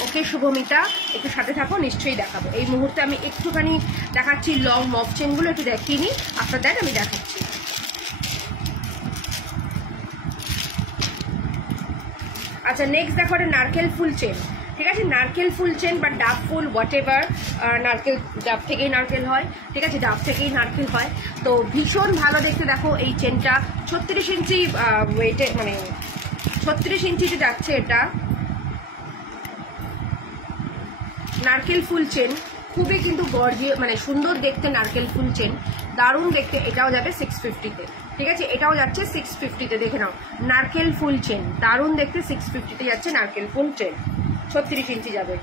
ওকে শুভমিতা, একটু সাথে থাকো, নিশ্চয়ই দেখাবো। এই মুহূর্তে আমি একটুখানি দেখাচ্ছি লং মফ চেনগুলো, একটু দেখিয়ে নিই, আফটার দ্যাট আমি দেখাচ্ছি। আচ্ছা, নেক্সট দেখো একটা নারকেল ফুল চেন, ঠিক আছে, নারকেল ফুল চেন বা ডাব ফুল হোয়াট এভার, নারকেল ডাব থেকেই নারকেল হয়, ঠিক আছে, ডাব থেকেই নারকেল হয়। তো ভীষণ ভালো দেখতে, দেখো এই চেনটা 36 ইঞ্চি ওয়েটে, মানে 36 ইঞ্চিতে যাচ্ছে এটা, নারকেল ফুল চেন, খুবই কিন্তু গর্জিয়াস, মানে সুন্দর দেখতে নারকেল ফুল চেন, দারুণ দেখতে। এটাও যাবে 650-তে, ঠিক আছে, এটাও যাচ্ছে 650-তে, দেখে নাও নারকেল ফুল চেন, দারুণ দেখতে, 650-তে যাচ্ছে নারকেল ফুল চেন, 36 ইঞ্চি যাবে।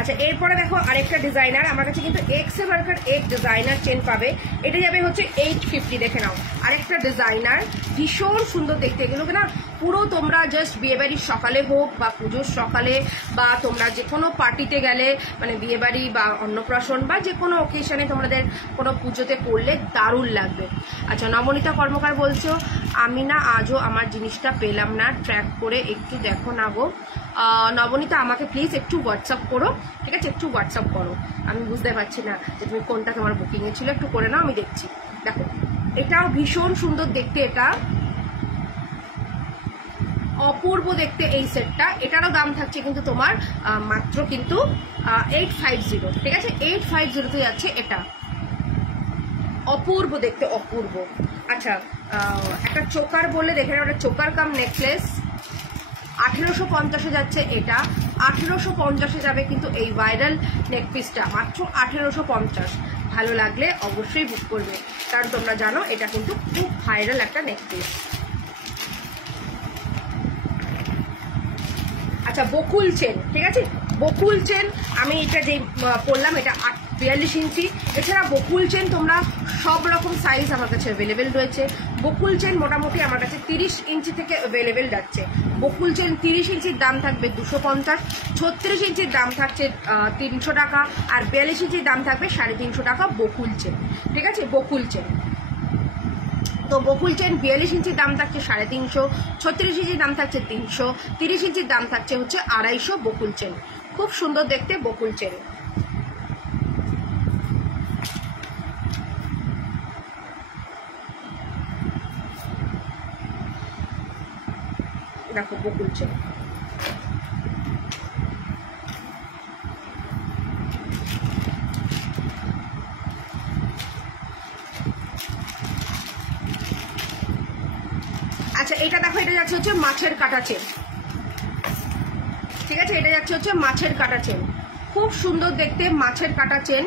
আচ্ছা, এরপরে দেখো আরেকটা ডিজাইনার, আমার কাছে কিন্তু এক্সে মার্কার এক ডিজাইনার চেন পাবে, এটা যাবে হচ্ছে 850, দেখে নাও আরেকটা ডিজাইনার, ভীষণ সুন্দর দেখতে। এগুলো না পুরো তোমরা জাস্ট বিয়েবাড়ির সকালে হোক বা পুজোর সকালে বা তোমরা যে কোনো পার্টিতে গেলে, মানে বিয়েবাড়ি বা অন্নপ্রাশন বা যে কোনো অকেশনে তোমাদের কোনো পুজোতে পড়লে দারুণ লাগবে। আচ্ছা, নবনীতা কর্মকার বলছো আমি না আজও আমার জিনিসটা পেলাম না, ট্র্যাক করে একটু দেখো না গো। নবনীতা আমাকে প্লিজ একটু হোয়াটসঅ্যাপ করো, ঠিক আছে, একটু হোয়াটসঅ্যাপ করো, আমি বুঝতে পারছি না যে তুমি কোনটা তোমার বুকিংয়ে ছিল, একটু করে নাও, আমি দেখছি। দেখো এটাও ভীষণ সুন্দর দেখতে, এটা অপূর্ব দেখতে এই সেটটা, এটারও দাম থাকছে কিন্তু তোমার মাত্র কিন্তু 850, ঠিক আছে, 850-তে যাচ্ছে এটা, অপূর্ব দেখতে, অপূর্ব। আচ্ছা, একটা চোকার বললে দেখে নাও, একটা চোকার কাম নেকলেস, 1850-এ যাচ্ছে এটা, 1850-এ যাবে কিন্তু এই ভাইরাল নেকপিসটা, মাত্র 1850। ভালো লাগলে অবশ্যই বুক করবে, কারণ তোমরা জানো এটা কিন্তু খুব ভাইরাল একটা নেকপিস। আচ্ছা, বকুল চেন, ঠিক আছে, বকুল চেন আমি এটা যে পরলাম এটা 42 ইঞ্চি। এছাড়া বকুল চেন তোমরা সব রকম সাইজ আমার কাছে অ্যাভেলেবেল রয়েছে। বকুল চেন মোটামুটি আমার কাছে 30 ইঞ্চি থেকে অ্যাভেলেবেল যাচ্ছে। বকুল চেন 30 ইঞ্চির দাম থাকবে 250, 36 ইঞ্চির দাম থাকছে 300 টাকা, আর 42 ইঞ্চির দাম থাকবে 350 টাকা বকুল চেন, ঠিক আছে, বকুল চেন। তো বকুল চেন 42 ইঞ্চির দাম থাকছে 350, 36 ইঞ্চির দাম থাকছে 300, 30 ইঞ্চির দাম থাকছে হচ্ছে 250 বকুল চেন। খুব সুন্দর দেখতে বকুল চেন। দেখো বকুল চেন, আচ্ছা এটা দেখো, এটা যাচ্ছে হচ্ছে মাছের কাটা চেন, ঠিক আছে, এটা যাচ্ছে হচ্ছে মাছের কাটা চেন, খুব সুন্দর দেখতে মাছের কাটা চেন,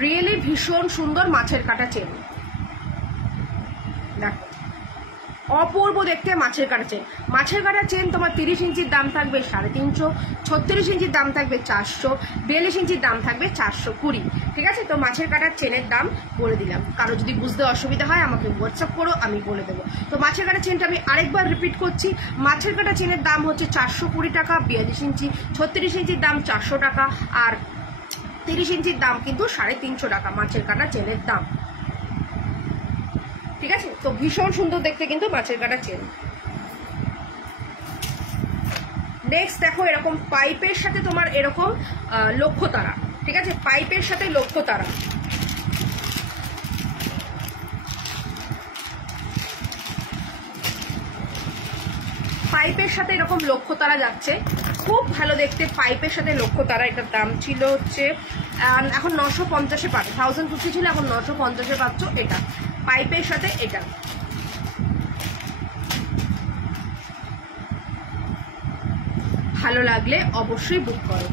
রিয়েলি ভীষণ সুন্দর মাছের কাটা চেন, দেখো অপূর্ব দেখতে মাছের কাটা চেন। মাছের কাটা চেন তোমার 30 ইঞ্চির দাম থাকবে 350, 36 ইঞ্চির দাম থাকবে 400, 42 ইঞ্চির দাম থাকবে 420, ঠিক আছে। তো মাছের কাটার চেনের দাম বলে দিলাম, কারো যদি বুঝতে অসুবিধা হয় আমাকে হোয়াটসঅ্যাপ করো, আমি বলে দেবো। তো মাছের কাটা চেনটা আমি আরেকবার রিপিট করছি, মাছের কাটা চেনের দাম হচ্ছে 420 টাকা 42 ইঞ্চি, 36 ইঞ্চির দাম 400 টাকা, আর 30 ইঞ্চির দাম কিন্তু 350 টাকা মাছের কাটা চেনের দাম। ঠিক আছে, তো ভীষণ সুন্দর দেখতে কিন্তু মাছের কাটা চেন। নেক্সট দেখো এরকম পাইপের সাথে তোমার এরকম লক্ষ্য তারা, ঠিক আছে, পাইপের সাথে লক্ষ্য তারা। পাইপের সাথে এরকম লক্ষ্য তারা যাচ্ছে, খুব ভালো দেখতে পাইপের সাথে লক্ষ্য তারা। এটার দাম ছিল হচ্ছে এখন 950-এ পাবে, 1050 ছিল, এখন 950-এ পাচ্ছ এটা পাইপের সাথে। এটা ভালো লাগলে অবশ্যই বুক করো।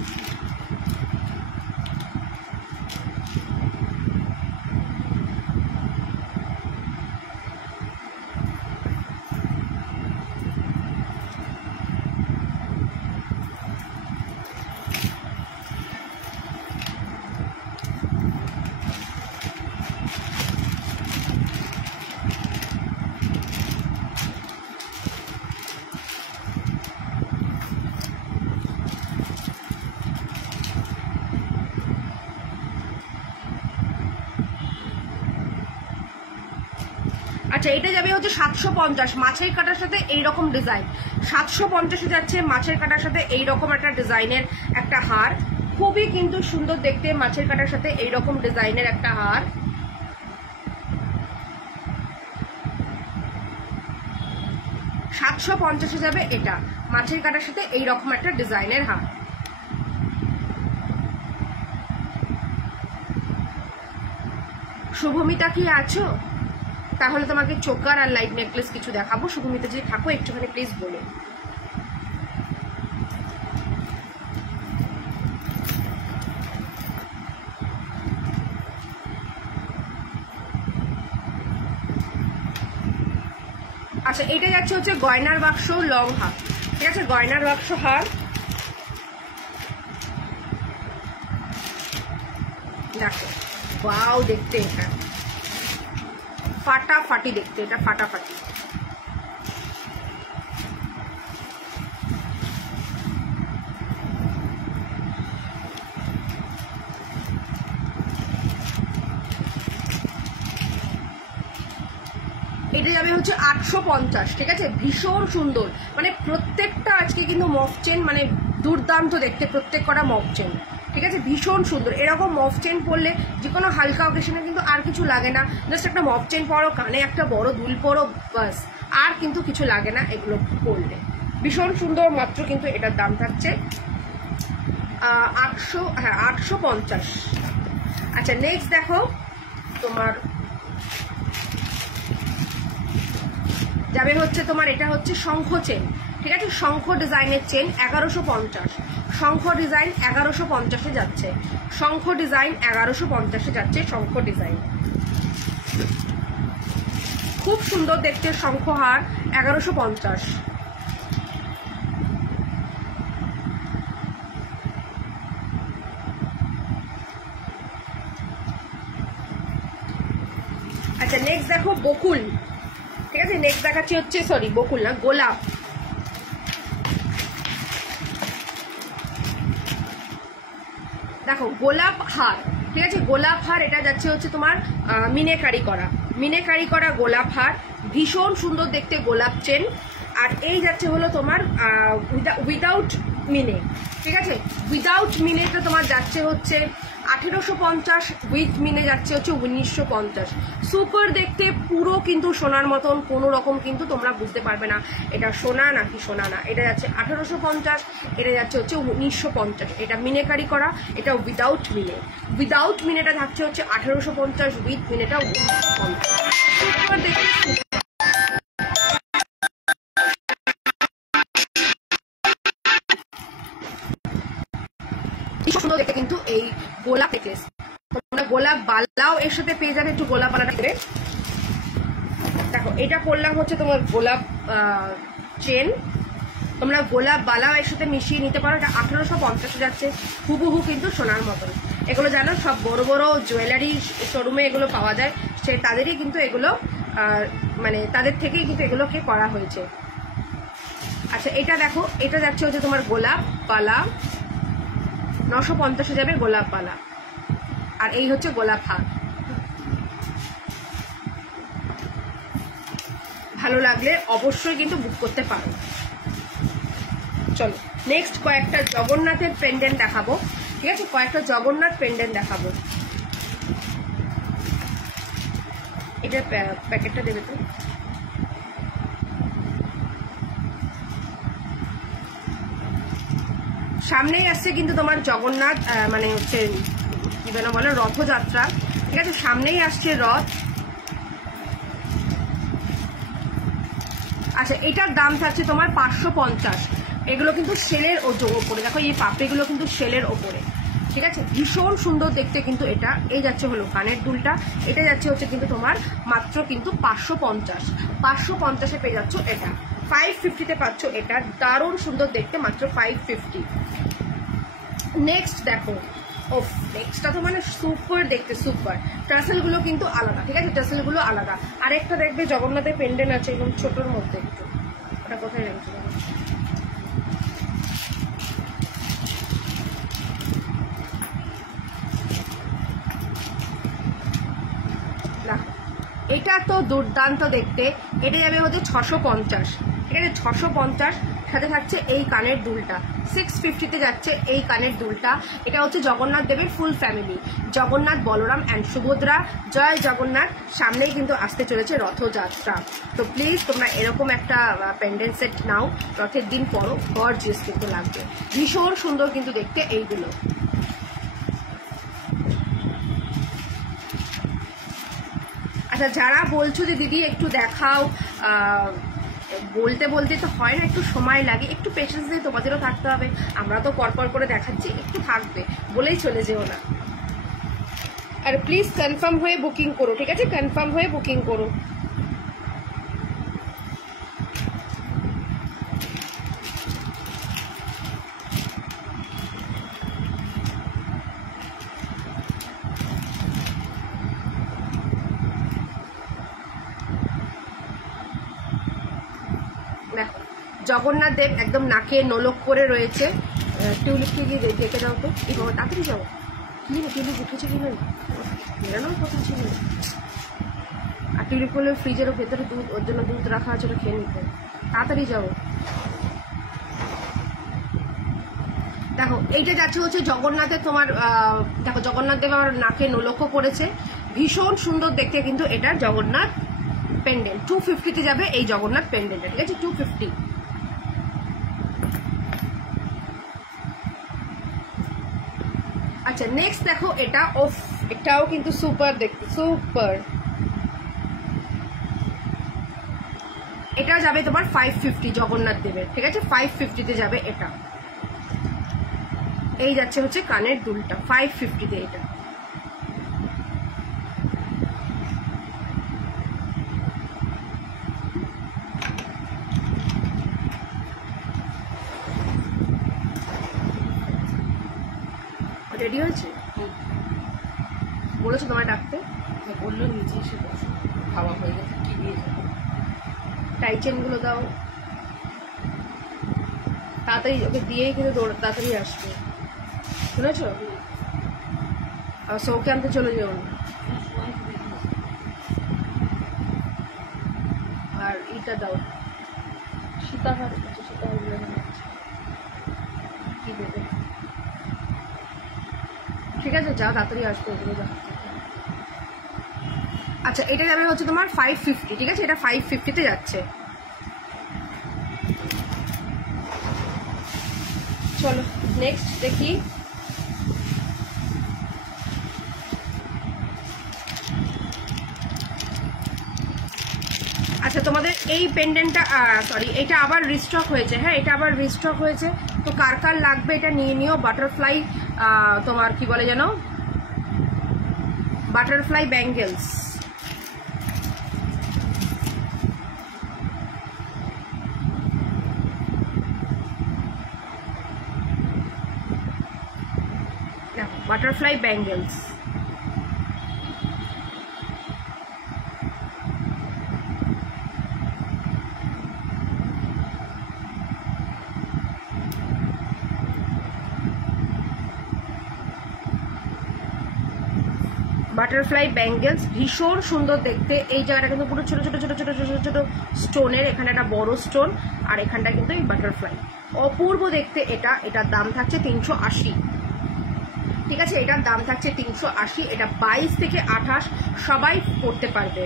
আচ্ছা, এটা যাবে হচ্ছে 750 মাছের কাটার সাথে এইরকম ডিজাইন। 750-এ যাচ্ছে মাছের কাটার সাথে এইরকম একটা ডিজাইনের একটা হার, খুবই কিন্তু সুন্দর দেখতে মাছের কাটার সাথে এইরকম ডিজাইনের একটা হার। $750 যাবে এটা মাছের কাটার সাথে এইরকম একটা ডিজাইনের হার। শুভমিতা কি আছো? তাহলে তোমাকে চোকার আর লাইট নেকলেস কিছু দেখাবো। শুভমিতা যদি থাকো একটুখানি প্লিজ বলো। আচ্ছা, এটা যাচ্ছে হচ্ছে গয়নার বাক্স লং হার, ঠিক আছে, গয়নার বাক্স হার। দেখো ওয়াও দেখতে, এটা ফাটাফাটি দেখতে, এটা ফাটাফাটি। এটা যাবে হচ্ছে 850, ঠিক আছে, ভীষণ সুন্দর, মানে প্রত্যেকটা আজকে কিন্তু মফ চেন, মানে দুর্দান্ত দেখতে প্রত্যেক কটা মফ চেন, ঠিক আছে, ভীষণ সুন্দর। এরকম মফ চেন পরলে যে কোনো হালকা অকেশনে কিন্তু আর কিছু লাগে না, জাস্ট একটা মফ চেন পরো, কানে একটা বড় দুল পরো, বাস, আর কিন্তু কিছু লাগে না এগুলো পরলে। ভীষণ সুন্দর, মাত্র কিন্তু এটার দাম থাকছে 850। আচ্ছা, নেক্সট দেখো তোমার যাবে হচ্ছে তোমার, এটা হচ্ছে শঙ্খ চেন, ঠিক আছে, শঙ্খ ডিজাইনের চেন 1150, শঙ্খ ডিজাইন 1150-এ যাচ্ছে, শঙ্খ ডিজাইন 1150-এ যাচ্ছে, শঙ্খ ডিজাইন খুব সুন্দর দেখতে, শঙ্খ হার 1150। আচ্ছা, নেক্সট দেখো বকুল, ঠিক আছে, নেক্সট দেখাচ্ছি হচ্ছে, সরি বকুল না, গোলাপ। দেখো গোলাপ হার, ঠিক আছে, গোলাপ হার, এটা যাচ্ছে হচ্ছে তোমার মিনেকারি করা গোলাপ হার, ভীষণ সুন্দর দেখতে গোলাপ চেন। আর এই যাচ্ছে হলো তোমার উইদাউট মিনে, ঠিক আছে, উইদাউট মিনেটা তোমার যাচ্ছে হচ্ছে 1850, উইথ মিনে যাচ্ছে হচ্ছে 1950। সুপার দেখতে, পুরো কিন্তু সোনার মতন, কোনো রকম কিন্তু তোমরা বুঝতে পারবে না এটা সোনা নাকি সোনা না। এটা যাচ্ছে 1850, এটা যাচ্ছে হচ্ছে 1950। এটা মিনেকারি করা, এটা উইদাউট মিনেটা থাকছে হচ্ছে 1850, উইথ মিনেটা 1950। সুপার দেখতে, সুন্দর দেখতে কিন্তু এই গোলাপ নেকলেস। তোমরা গোলাপ বালাও এর সাথে পেয়ে যাবে, একটু গোলাপ বালাটা করে দেখো। এটা পরলাম হচ্ছে তোমার গোলাপ চেন, তোমরা গোলাপ বালাও এর সাথে মিশিয়ে নিতে পারো। এটা 1850 যাচ্ছে, হুবহু কিন্তু সোনার মতন। এগুলো জানো সব বড় বড় জুয়েলারি শোরুমে এগুলো পাওয়া যায়, সে তাদেরই কিন্তু এগুলো মানে তাদের থেকেই কিন্তু এগুলোকে করা হয়েছে। আচ্ছা, এটা দেখো, এটা যাচ্ছে হচ্ছে তোমার গোলাপ বালা, 950 যাবে গোলাপ বালা। আর এই হচ্ছে গোলাপ হার। ভালো লাগলে অবশ্যই কিন্তু বুক করতে পারো। চলো নেক্সট কয়েকটা জগন্নাথের পেন্ডেন্ট দেখাবো, ঠিক আছে? কয়েকটা জগন্নাথ পেন্ডেন্ট দেখাবো। এটার প্যাকেটটা দেবে তো। সামনেই আসছে কিন্তু তোমার জগন্নাথ মানে হচ্ছে কি যেন বলে রথযাত্রা, ঠিক আছে? সামনেই আসছে রথ। আচ্ছা এটার দাম থাকছে তোমার 550। এগুলো কিন্তু সেলের ওপরে, দেখো এই পাপড়িগুলো কিন্তু সেলের ওপরে, ঠিক আছে? ভীষণ সুন্দর দেখতে কিন্তু এটা। এই যাচ্ছে হলো কানের দুলটা, এটা যাচ্ছে হচ্ছে কিন্তু তোমার মাত্র কিন্তু 550। 550-এ পেয়ে যাচ্ছ এটা। 550-তে পাচ্ছ এটা, দারুণ সুন্দর দেখতে, মাত্র 550। নেক্সট দেখো, ও নেক্সটটা তো মানে সুপার দেখতে, সুপার। টাসেলগুলো কিন্তু আলাদা, ঠিক আছে? টাসেলগুলো আলাদা। আরেকটা দেখবে জগন্নাথের পেন্ডেন্ট আছে এবং ছোটোর মধ্যে একটু, ওটা কোথায় রেখেছে না, এটা তো দুর্দান্ত দেখতে। এটা যাবে হচ্ছে 650, ঠিক আছে? 650 সাথে থাকছে এই কানের দুলটা। 650-তে যাচ্ছে এই কানের দুলটা। এটা হচ্ছে জগন্নাথ দেবের full family, Jagannath, Balaram and Subhadra. জয় জগন্নাথ। সামনেই কিন্তু আসতে চলেছে রথযাত্রা, তো প্লিজ তোমরা এরকম একটা পেন্ডেন্ট সেট নাও, রথের দিন পরো, গর্জিয়াস কিন্তু লাগবে, ভীষণ সুন্দর কিন্তু দেখতে এইগুলো। আচ্ছা যারা বলছো যে দিদি একটু দেখাও, বলতে বলতে তো হয় না, একটু সময় লাগে, একটু পেশেন্স দিয়ে তোমাদেরও থাকতে হবে। আমরা তো পরপর করে দেখাচ্ছি, একটু থাকবে, বলেই চলে যেও না। আর প্লিজ কনফার্ম হয়ে বুকিং করো, ঠিক আছে? কনফার্ম হয়ে বুকিং করো। দেখো জগন্নাথ দেব একদম নাকে নোলক করে রয়েছে। টিউলিপকে গিয়ে দেখে দাও তো, এই বাবা তাড়াতাড়ি যাও। কি না টিউলিপ উঠেছে কিনা, বেরোনোর কথা ছিল। আর টিউলিপ করলে ফ্রিজের ভেতরে দুধ, ওর জন্য দুধ রাখা আছে, ওটা খেয়ে নিতে। তাড়াতাড়ি যাও। দেখো এইটা যাচ্ছে হচ্ছে জগন্নাথের তোমার, দেখো জগন্নাথ দেব আমার নাকে নোলকও করেছে, ভীষণ সুন্দর দেখতে কিন্তু এটা জগন্নাথ পেন্ডেন্ট। 250-তে যাবে এই জগন্নাথ পেন্ডেন্টটা, ঠিক আছে? 250। আচ্ছা নেক্সট দেখো এটা, ওফ এটাও কিন্তু সুপার দেখতে, সুপার। এটা যাবে তোমার 550 জগন্নাথ দেবের, ঠিক আছে? 550-তে যাবে এটা। এই যাচ্ছে হচ্ছে কানের দুলটা 550-তে এটা। রেডি হয়েছে? বলেছো তোমায় ডাকতে? বললো নিচে এসে বসো, খাওয়া হয়ে গেছে, কি দিয়ে যাবো? টাইচেনগুলো দাও তাড়াতাড়ি, ওকে দিয়েই কিন্তু তাড়াতাড়ি আসবে, শুনেছ? আর সৌকে আনতে চলে যেও না। আর ইটা দাও, সীতাহার আছে, সীতাহার কি দেবে? ঠিক আছে যাও, তাড়াতাড়ি আসবে ওগুলো দাও। আচ্ছা এটা যাবে হচ্ছে তোমার 550, ঠিক আছে? এটা 550-তে যাচ্ছে। চলো নেক্সট দেখি। আচ্ছা তোমাদের এই পেন্ডেন্টটা, সরি এটা আবার রিস্টক হয়েছে, হ্যাঁ এটা আবার রিস্টক হয়েছে, তো কার কার লাগবে এটা নিয়ে নিও। বাটারফ্লাই, তোমার কি বলে যেন, butterfly bangles. Butterfly bangles. Butterfly bangles, ভীষণ সুন্দর দেখতে। এই জায়গাটা কিন্তু পুরো ছোট ছোট ছোট ছোট ছোট ছোট স্টোনের, এখানে একটা বড় স্টোন, আর এখানটা কিন্তু এই বাটারফ্লাই, অপূর্ব দেখতে এটা। এটার দাম থাকছে 380। ঠিক আছে, এটার দাম থাকছে 380। এটা 22 থেকে 28 সবাই পড়তে পারবে।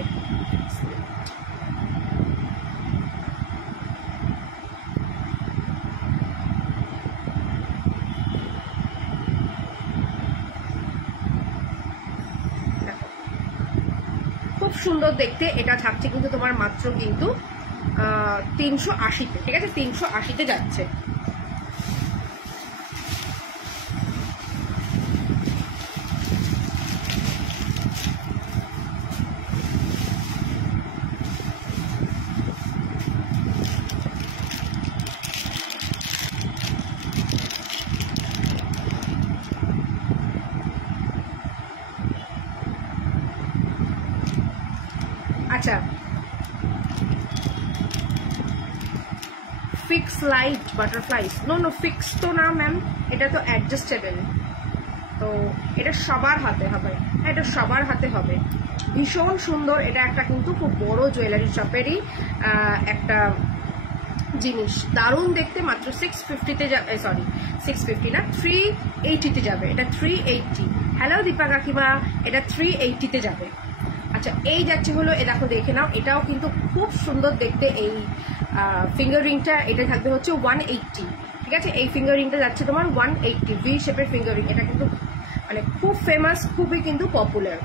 খুব সুন্দর দেখতে, এটা থাকছে কিন্তু তোমার মাত্র কিন্তু 380-তে। ঠিক আছে, 380-তে যাচ্ছে। আচ্ছা, fix light butterflies, no fix তো না ম্যাম, এটা তো অ্যাডজাস্টেবল, তো এটা সবার হাতে হবে। হ্যাঁ, এটা সবার হাতে হবে। ভীষণ সুন্দর, এটা একটা কিন্তু খুব বড় জুয়েলারি শপেরই একটা জিনিস, দারুণ দেখতে। মাত্র 650-তে যাবে, সরি 650 না, 380-তে যাবে। এটা 380। হ্যালো দীপা কাকিমা, এটা 380-তে যাবে। আচ্ছা, এই যাচ্ছে হলো, এ দেখো দেখে নাও, এটাও কিন্তু খুব সুন্দর দেখতে। এই ফিঙ্গার রিংটা, এটা থাকবে হচ্ছে 180। ঠিক আছে, এই ফিঙ্গার রিংটা যাচ্ছে তোমার 180, ভি শেপের ফিঙ্গার রিং। এটা কিন্তু মানে খুব ফেমাস, খুবই কিন্তু পপুলার।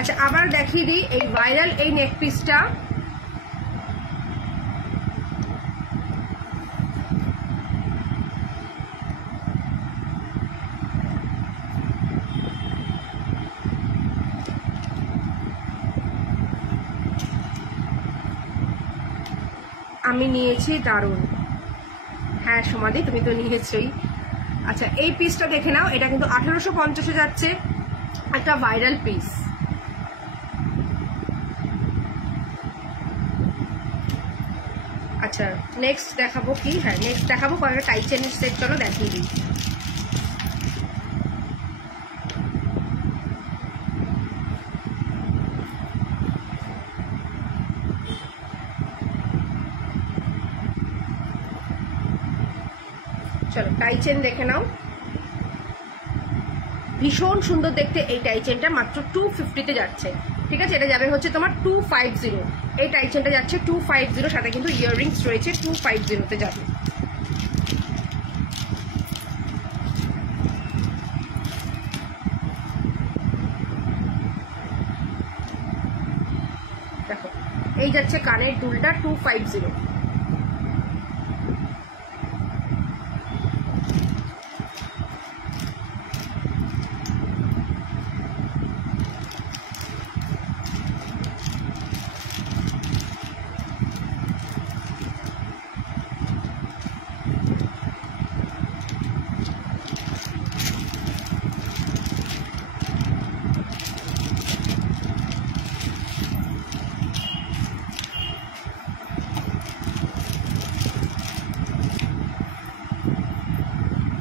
আচ্ছা, আবার দেখিয়ে দিই এই ভাইরাল এই নেক পিসটা। আমি নিয়েছি, দারুণ। হ্যাঁ সমাধি, তুমি তো নিয়েছই। আচ্ছা, এই পিসটা দেখে নাও, এটা কিন্তু 1850-এ যাচ্ছে, একটা ভাইরাল পিস। আচ্ছা, নেক্সট দেখাবো কি? হ্যাঁ, নেক্সট দেখাবো কয়েকটা টাই চেনের সেট, চলো দেখিয়ে দিই। চলো টাই চেন দেখে নাও, ভীষণ সুন্দর দেখতে। এই টাই চেনটা মাত্র 250-তে যাচ্ছে। ঠিক আছে, এটা যাবে হচ্ছে তোমার 250। এই টাই চেনটা যাচ্ছে 250, সাথে কিন্তু ইয়াররিংস রয়েছে, 250-তে যাবে। দেখো, এই যাচ্ছে কানের দুলটা 250।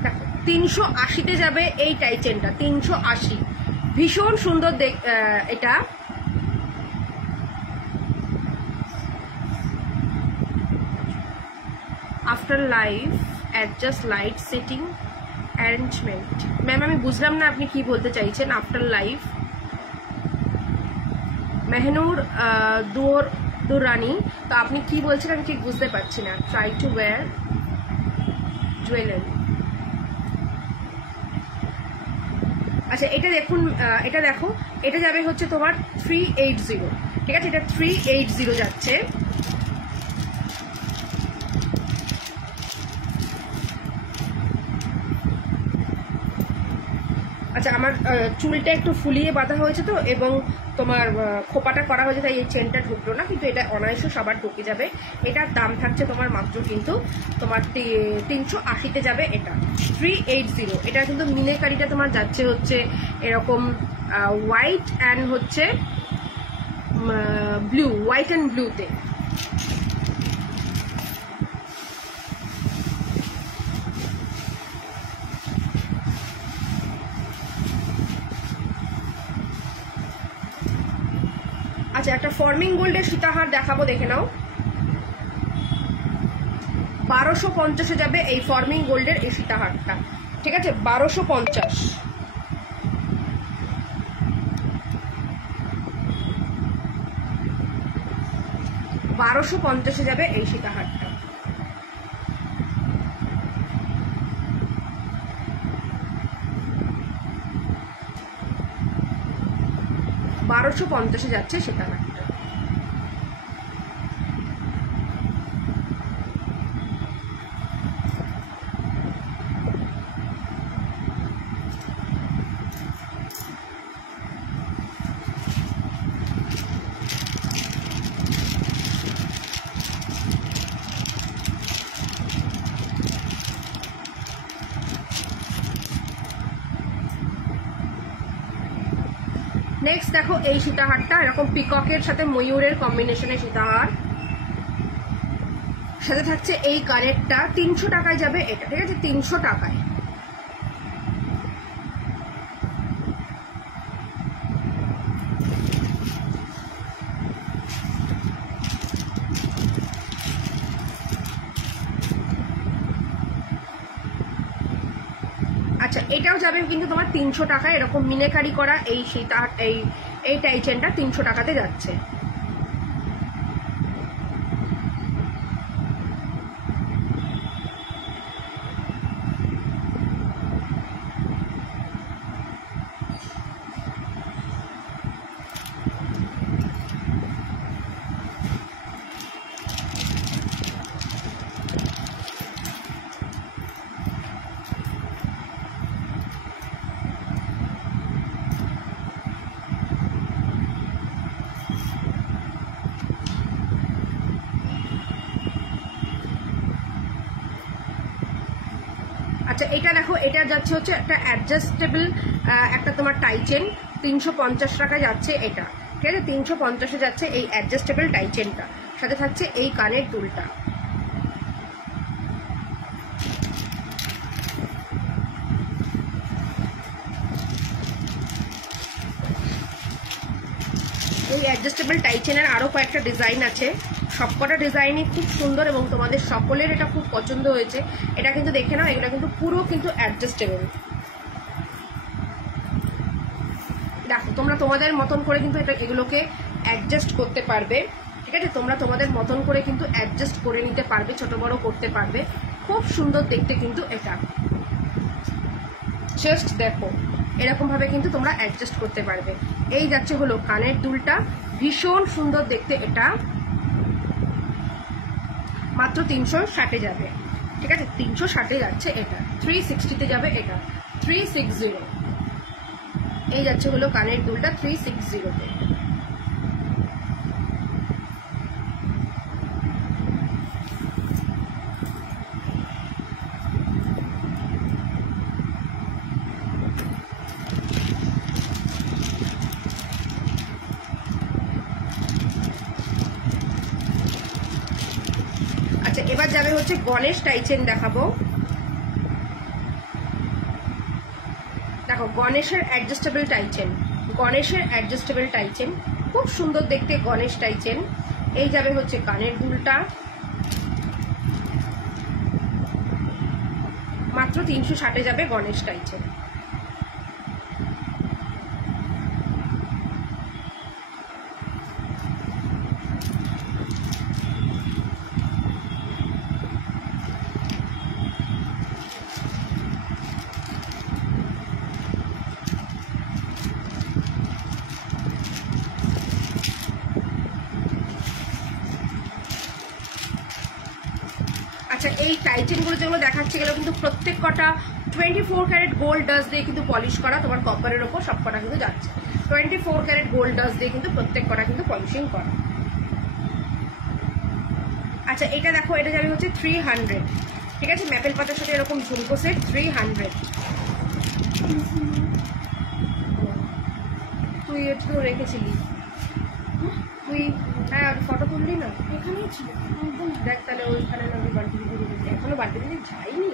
দেখো, 380-তে যাবে এই টাই চেনটা, 380। ভীষণ সুন্দর এটা। After life adjust light setting arrangement. Ma'am আমি বুঝলাম না আপনি কি বলতে চাইছেন। আফটার লাইফ মেহনুর দুরানি, তো আপনি কি বলছেন আমি ঠিক বুঝতে পারছি না। Try to wire jewellery. আচ্ছা, এটা দেখুন, এটা দেখো, এটা যাবে হচ্ছে তোমার 380। ঠিক আছে, এটা 380 যাচ্ছে। আচ্ছা, আমার চুলটা একটু ফুলিয়ে বাঁধা হয়েছে তো, এবং তোমার খোপাটা করা হয়েছে, তাই এই চেনটা ঢুকলো না, কিন্তু এটা অনায়াসে সবার ঢুকে যাবে। এটার দাম থাকছে তোমার মাত্র কিন্তু তোমার 380-তে যাবে। এটা 380। এটা কিন্তু মিনেকারিটা তোমার যাচ্ছে হচ্ছে এরকম হোয়াইট অ্যান্ড হচ্ছে ব্লু, হোয়াইট অ্যান্ড ব্লুতে। আচ্ছা, একটা ফর্মিং গোল্ডের সীতাহার দেখাবো, দেখে নাও। 1250-এ যাবে এই ফর্মিং গোল্ডের এই সীতাহারটা, ঠিক আছে? 1250। যাবে এই সীতাহারটা। $1250 যাচ্ছে সীতাহারটা। নেক্সট দেখো এই সীতাহারটা, এরকম পিককের সাথে ময়ূরের কম্বিনেশনের সীতাহার, সাথে থাকছে এই কানেরটা। 300 টাকায় যাবে এটা, ঠিক আছে? 300 টাকায়। আচ্ছা, এটাও যাবে কিন্তু তোমার 300 টাকায়, এরকম মিনেকারি করা এই সীতাহার, এই টাইচেনটা 300 টাকাতে যাচ্ছে। আচ্ছা, এটা দেখো, এটা যাচ্ছে হচ্ছে একটা অ্যাডজাস্টেবল একটা তোমার টাইচেন, 350 টাকা যাচ্ছে এটা, ঠিক আছে? 350-এ যাচ্ছে এই অ্যাডজাস্টেবল টাইচেনটা, সাথে থাকছে এই কানের দুলটা। এই অ্যাডজাস্টেবল টাইচেনের আরো কয়েকটা ডিজাইন আছে, সবকটা ডিজাইনই খুব সুন্দর এবং তোমাদের সকলের এটা খুব পছন্দ হয়েছে। এটা কিন্তু দেখে নাও, এগুলো কিন্তু পুরো কিন্তু অ্যাডজাস্টেবল। দেখো, তোমরা তোমাদের মতন করে কিন্তু এগুলোকে অ্যাডজাস্ট করতে পারবে, ঠিক আছে? তোমরা তোমাদের মতন করে কিন্তু অ্যাডজাস্ট করে নিতে পারবে, ছোট বড় করতে পারবে। খুব সুন্দর দেখতে কিন্তু এটা, জাস্ট দেখো, এরকম ভাবে কিন্তু তোমরা অ্যাডজাস্ট করতে পারবে। এই যাচ্ছে হলো কানের দুলটা, ভীষণ সুন্দর দেখতে এটা, মাত্র 360-এ যাবে, ঠিক আছে? 360-এ যাচ্ছে এটা। 360-তে যাবে এটা, 360। এই যাচ্ছে হলো কানের দুলটা 360-তে। আচ্ছা, এবার যাবে হচ্ছে গণেশ টাইচেন দেখাবো। দেখো, গণেশের অ্যাডজাস্টেবল টাইচেন, গণেশের অ্যাডজাস্টেবল টাইচেন, খুব সুন্দর দেখতে গণেশ টাইচেন। এই যাবে হচ্ছে কানের দুলটা, মাত্র 360-এ যাবে গণেশ টাইচেন। আচ্ছা, আচ্ছা, এই টাইটেনগুলো যেগুলো দেখাচ্ছে গেলে কিন্তু প্রত্যেক কটা 24 ক্যারেট গোল্ড ডাস্ট দিয়ে কিন্তু পলিশ করা, তোমার কপারের ওপর সব কটা কিন্তু যাচ্ছে 24 ক্যারেট গোল্ড ডাস্ট দিয়ে কিন্তু প্রত্যেক কটা কিন্তু পলিশিং করা। আচ্ছা, এটা দেখো, এটা যাবে হচ্ছে 300, ঠিক আছে, ম্যাপেল পাতার সাথে এরকম ঝুমকো সেট 300। তুই একটু রেখেছিলি, তুই হ্যাঁ ফটো তুললি না, এখানেই ছিল একদম। দেখ তাহলে ওইখানে নাকি বাড়তি দিদি রেখেছি, এখনো বাড়তি দিদি যাইনি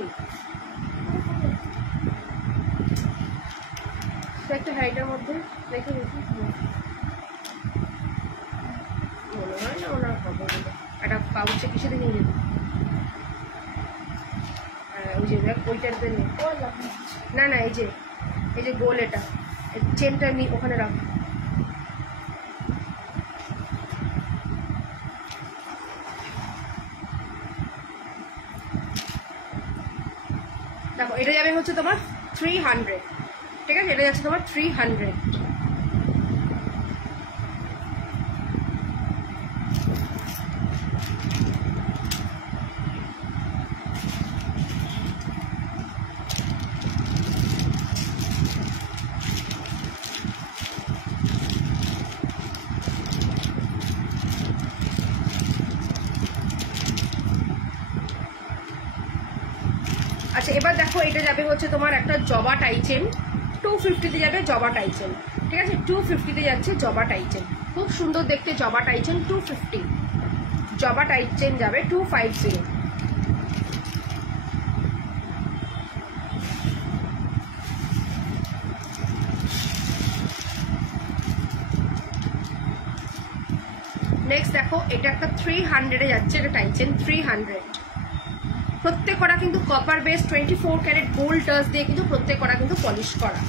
তো, একটা হাইটার মধ্যে রেখে রেখি মনে হয় না ওনার খবর একটা পাউচে কিসে দিয়ে নিয়ে যেতে। হ্যাঁ ওই যে দেখ ওইটাতে নেই, না না এই যে গোল, এটা চেনটা নি ওখানে রাখ। দেখো এটা যাবে হচ্ছে তোমার 300, ঠিক আছে, এটা যাচ্ছে তোমার 300। আচ্ছা, এবার দেখো এটা যাবে হচ্ছে তোমার একটা জবা টাইচেন 250-তে যাবে, জবা টাইচেন, ঠিক আছে, 250-তে যাচ্ছে জবা টাইচেন, খুব সুন্দর দেখতে জবা টাইচেন 250, জবা টাইচেন যাবে 250। নেক্সট দেখো এটা একটা 300-এ যাচ্ছে, এটা টাইচেন 300, প্রত্যেক কটা কিন্তু copper base 24 carat gold dust দিয়ে কিন্তু প্রত্যেক কটা কিন্তু পলিশ করা।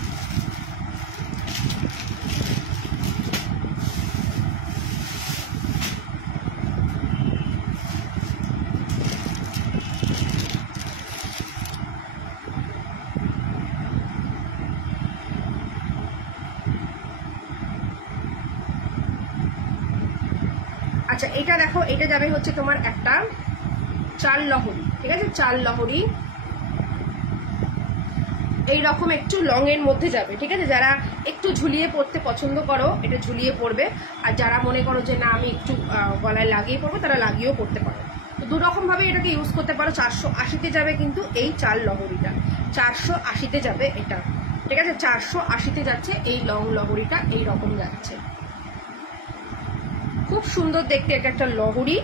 আচ্ছা, এটা দেখো, এটা যাবে হচ্ছে তোমার একটা চাল লহরি, ঠিক আছে, চাল লহরি এইরকম একটু লং এর মধ্যে যাবে, ঠিক আছে, যারা একটু ঝুলিয়ে পড়তে পছন্দ করো এটা ঝুলিয়ে পড়বে, আর যারা মনে করো যে না আমি একটু গলায় লাগিয়ে পড়বো তারা লাগিয়েও পড়তে পারো। তো দুরকম ভাবে এটাকে ইউজ করতে পারো। 480-তে যাবে কিন্তু এই চাল লহরিটা, 480-তে যাবে এটা, ঠিক আছে, 480-তে যাচ্ছে এই লং লহরিটা, এইরকম যাচ্ছে, খুব সুন্দর দেখতে। এটা একটা লহরি,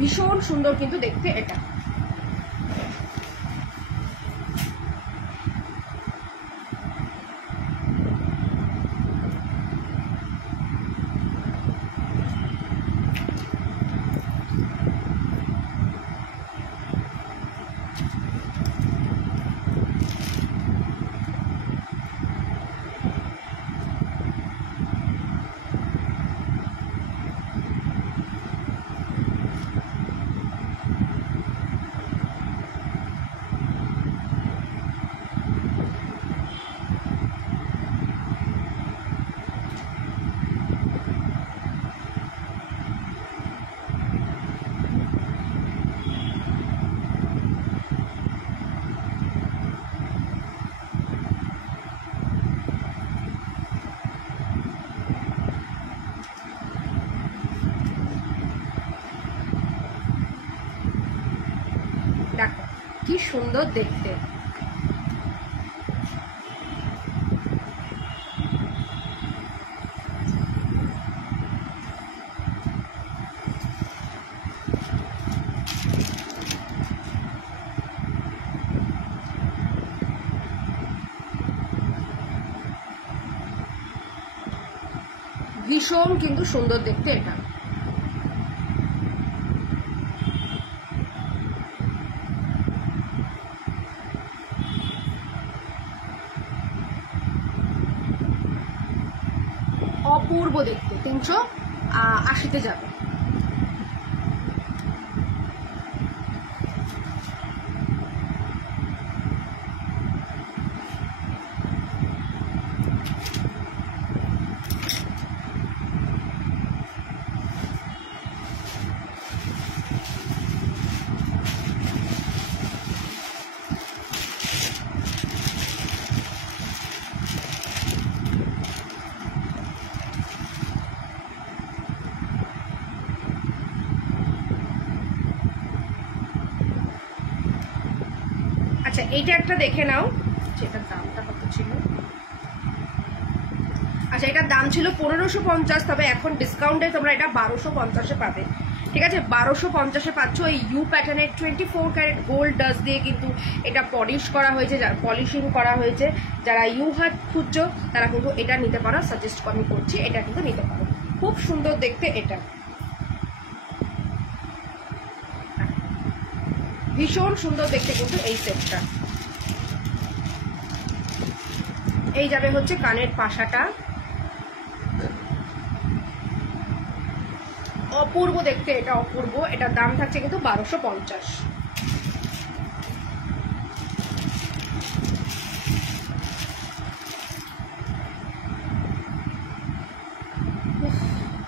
ভীষণ সুন্দর কিন্তু দেখতে এটা। দেখো কি সুন্দর দেখতে। ভীষণ কিন্তু সুন্দর দেখতে এটা। অপূর্ব দেখতে, 380-তে যাবে। আচ্ছা এইটা একটা দেখে নাও, যেটার দামটা কত ছিল। আচ্ছা এটার দাম ছিল 1550, তবে এখন ডিসকাউন্টে তোমরা এটা 1250-এ পাবে। ঠিক আছে, 1250-এ পাচ্ছ। এই ইউ প্যাটার্নের 24 ক্যারেট গোল্ড ডাস্ট দিয়ে কিন্তু এটা পলিশ করা হয়েছে, পলিশিং করা হয়েছে। যারা ইউ হাত খুঁজছো তারা কিন্তু এটা নিতে পারো, সাজেস্ট আমি করছি, এটা কিন্তু নিতে পারো। খুব সুন্দর দেখতে, এটা ভীষণ সুন্দর দেখতে কিন্তু এই সেটটা। এই যাবে হচ্ছে কানের পাশাটা, অপূর্ব দেখতে, এটা অপূর্ব। এটার দাম থাকছে কিন্তু 1250।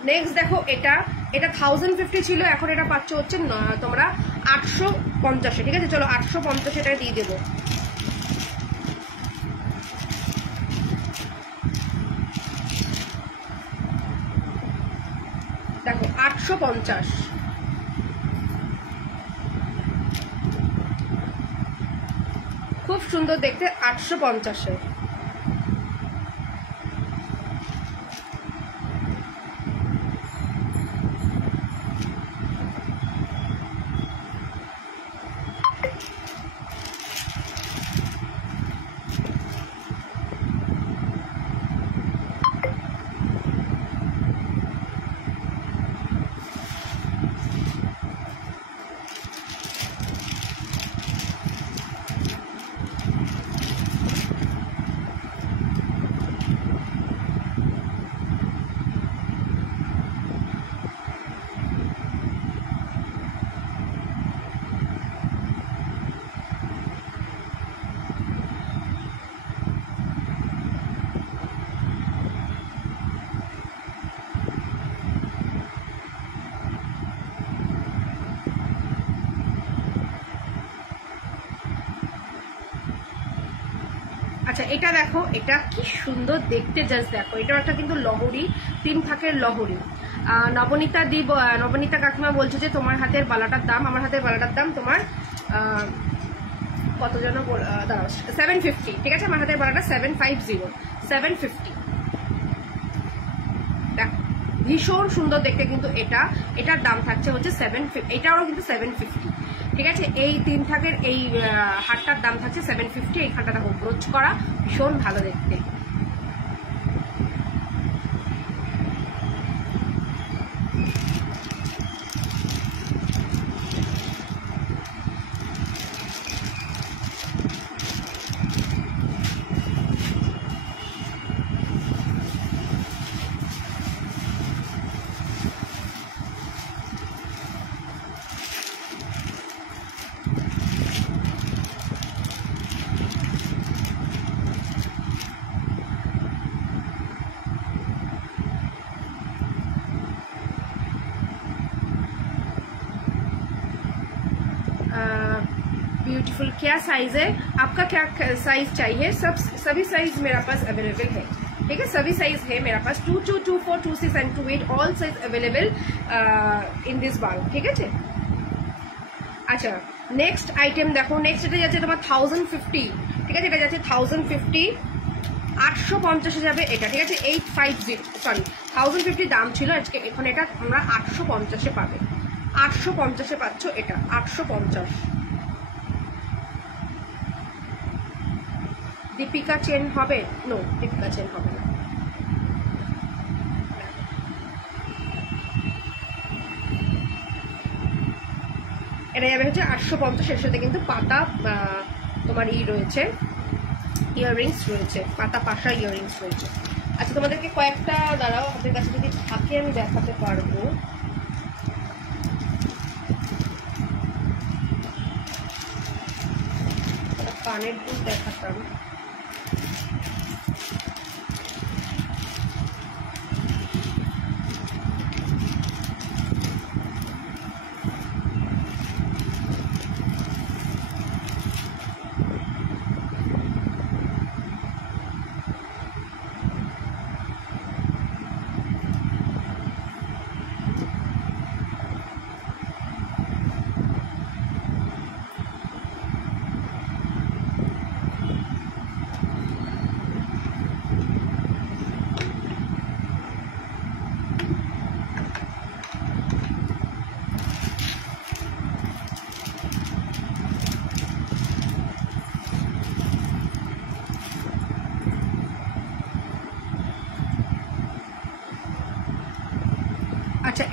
নেক্সট দেখো, এটা 1050 ছিল, এখন এটা পাচ্ছ হচ্ছে তোমরা 850-এ। ঠিক আছে, চলো 850 এটা দিয়ে দেবো। দেখো 850, খুব সুন্দর দেখতে, 850-এ। আচ্ছা এটা দেখো, এটা কি সুন্দর দেখতে, জাস্ট দেখো। এটাও একটা কিন্তু লহরি, 3 থাকের লহরি। নবনীতা কাকিমা বলছে যে তোমার হাতের বালাটার দাম, আমার হাতের বালাটার দাম তোমার কত যেন দাঁড়াও, 750। ঠিক আছে, আমার হাতের বালাটা 750। দেখো ভীষণ সুন্দর দেখতে কিন্তু এটার দাম থাকছে হচ্ছে 750, এটারও কিন্তু 750। ঠিক আছে, এই 3 থাকের এই হারটার দাম থাকছে 750। এই হারটা দেখো ব্রোচ করা, ভীষণ ভালো দেখতে। ब्यूटीफुल, क्या साइज है आपका, क्या साइज चाहिए? सभी साइज मेरा पास अवेलेबल है। ठीक है, सभी साइज है मेरा पास, 22, 24, 26 and 28 all size available in this बाल। ठीक है। अच्छा नेक्स्ट आइटेम देखो, नेक्स्ट এটা যাচ্ছে তোমার 1050। ঠিক আছে, এটা যাচ্ছে 1050, 850 যাবে এটা। ঠিক আছে, 850, সরি 1050 দাম ছিল, আজকে এখন এটা আমরা 850-এ পাবে। 850-এ পাচ্ছ এটা, 850। দীপিকা চেন হবে? নো, দীপিকা চেন হবে না। এটা যাবে হচ্ছে 850। এর সাথে কিন্তু পাতা তোমার রয়েছে, ইয়াররিংস রয়েছে, পাতা পাশা ইয়াররিংস রয়েছে। আচ্ছা তোমাদেরকে কয়েকটা দাঁড়াও, আপনাদের কাছে যদি থাকে আমি দেখাতে পারবো। কানের দুল দেখাতাম।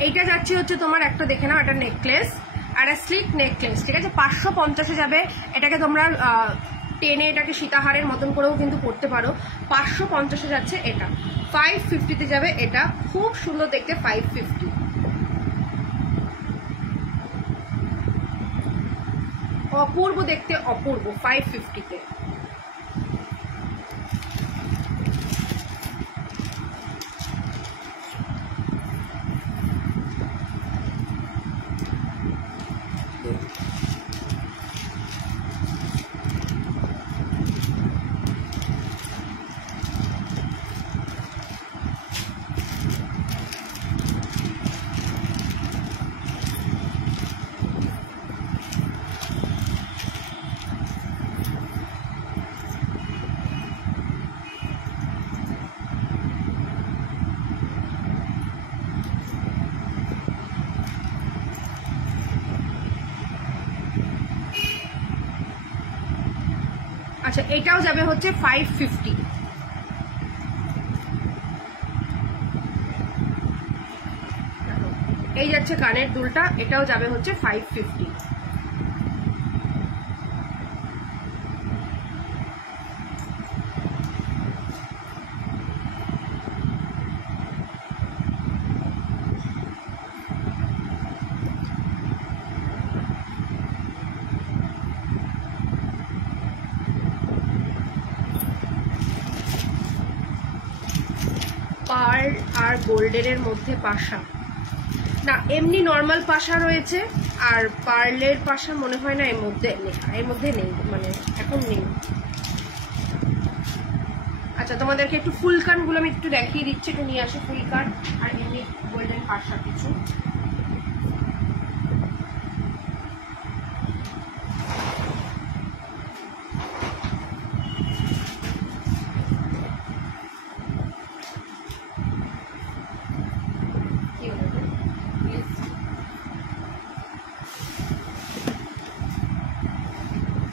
এইটা যাচ্ছে হচ্ছে তোমার একটা দেখে নাও, একটা নেকলেস আর স্লিক নেকলেস, ঠিক আছে, 550-এ যাবে। এটাকে তোমরা টেনে এটাকে সীতাহারের মতন করেও কিন্তু পড়তে পারো। 550-এ যাচ্ছে এটা। 550-তে যাবে এটা, খুব সুন্দর দেখতে, 550। অপূর্ব দেখতে, অপূর্ব, 550-তে। আচ্ছা, এটাও যাবে হচ্ছে 550। এই যাচ্ছে কানের দুলটা, এটাও যাবে হচ্ছে 550। পার্ল আর গোল্ডেনের মধ্যে পাশা না, এমনি নর্মাল পাশা রয়েছে, আর পার্লের পাশা মনে হয় না এর মধ্যে নেই, মানে এখন নেই। আচ্ছা, তোমাদেরকে একটু ফুলকান গুলো আমি একটু দেখিয়ে দিচ্ছি, একটু নিয়ে আসি ফুলকান আর এমনি গোল্ডেন পাশা কিছু।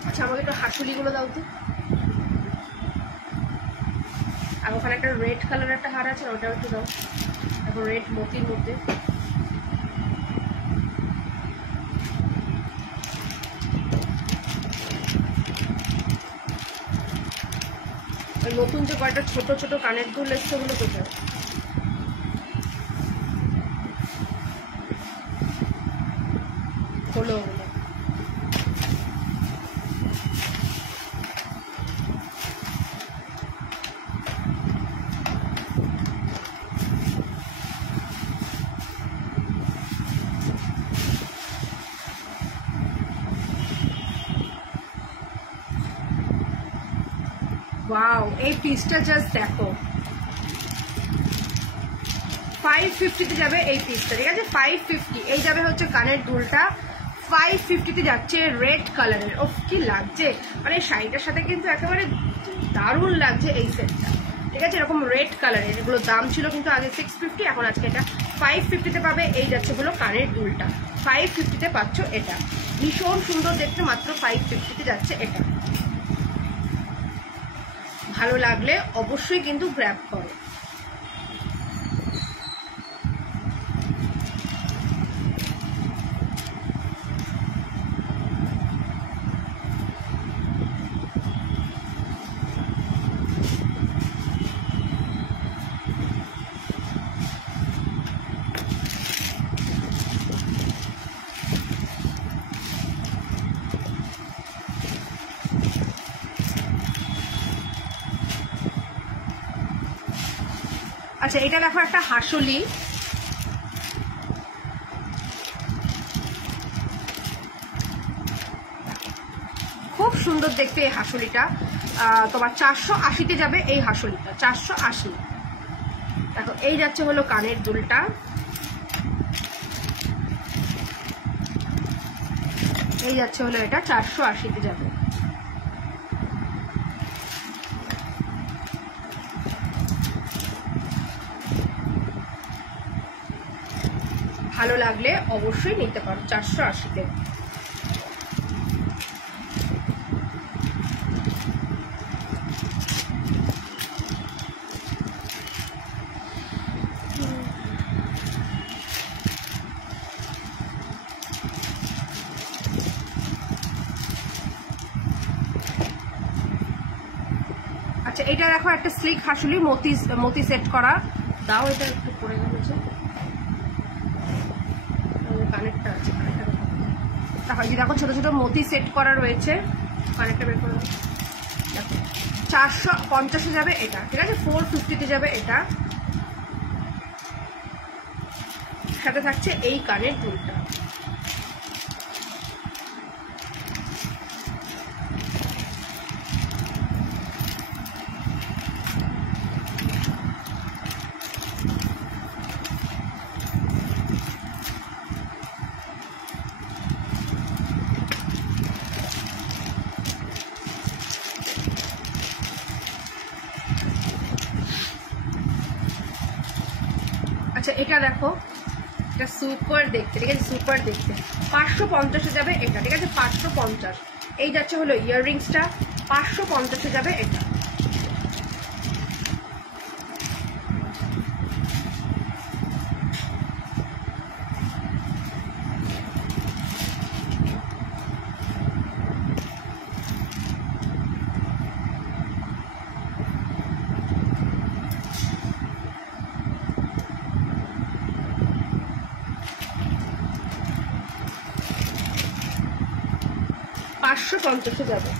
আচ্ছা, আমাকে একটু হাসুলিগুলো দাও তো। আর ওখানে একটা রেড কালার একটা হার আছে, ওটাও একটু দাও। এখন রেড মতির মধ্যে ওই নতুন যে কয়েকটা ছোট ছোট কানের দুল এসছে, ওগুলো কোথায়? হলো ওগুলো। ওয়াও, এই পিসটা জাস্ট দেখো, 550-তে যাবে এই পিসটা, ঠিক আছে, 550। এই যাবে হচ্ছে কানের দুলটা, 550-তে যাচ্ছে রেড কালারের। ও কি লাগছে, মানে শাড়িটার সাথে কিন্তু একেবারে দারুণ লাগছে এই সেটটা, ঠিক আছে, এরকম রেড কালারের। এগুলো দাম ছিল কিন্তু আগে 650, এখন আজকে এটা 550-তে পাবে। এই যাচ্ছে হলো কানের দুলটা, 550-তে পাচ্ছ এটা, ভীষণ সুন্দর দেখতে, মাত্র 550-তে যাচ্ছে এটা। ভালো লাগলে অবশ্যই কিন্তু গ্র্যাব করো। আচ্ছা, এটা দেখো একটা হাসুলি, খুব সুন্দর দেখতে এই হাসুলিটা। তোমার 480-তে যাবে এই হাসুলিটা, 480। দেখো, এই যাচ্ছে হলো কানের দুলটা, এই যাচ্ছে হলো এটা, 480-তে যাবে। ভালো লাগলে অবশ্যই নিতে পারো, 480-তে। আচ্ছা এটা দেখো একটা স্লিক হাসুলি মতি সেট করা। দাও এটা একটু পড়ে গেল যে কানেরটা আছে, তাহলে দেখো ছোট ছোট মতি সেট করা রয়েছে। কানেরটা বের করে দেখো 450-এ যাবে এটা, ঠিক আছে 450-তে যাবে এটা। সাথে থাকছে এই কানের দুলটা। আচ্ছা এটা দেখো, এটা সুপার দেখতে, ঠিক আছে সুপার দেখতে। 550-এ যাবে এটা, ঠিক আছে 550। এই যাচ্ছে হলো ইয়াররিংসটা, 550-এ যাবে এটা। $550 যাবে।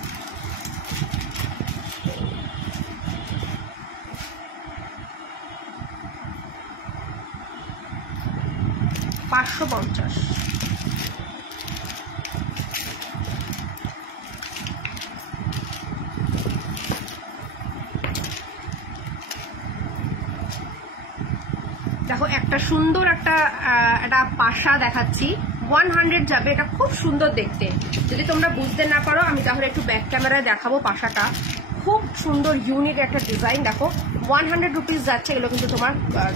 $550। দেখো একটা সুন্দর একটা পাশা দেখাচ্ছি, 100 যাবে। এটা খুব সুন্দর দেখতে। যদি তোমরা বুঝতে না পারো আমি তাহলে একটু ব্যাক ক্যামেরায় দেখাবো। পাশাটা খুব সুন্দর ইউনিক একটা ডিজাইন। দেখো 100 রুপিস যাচ্ছে। এগুলো কিন্তু তোমার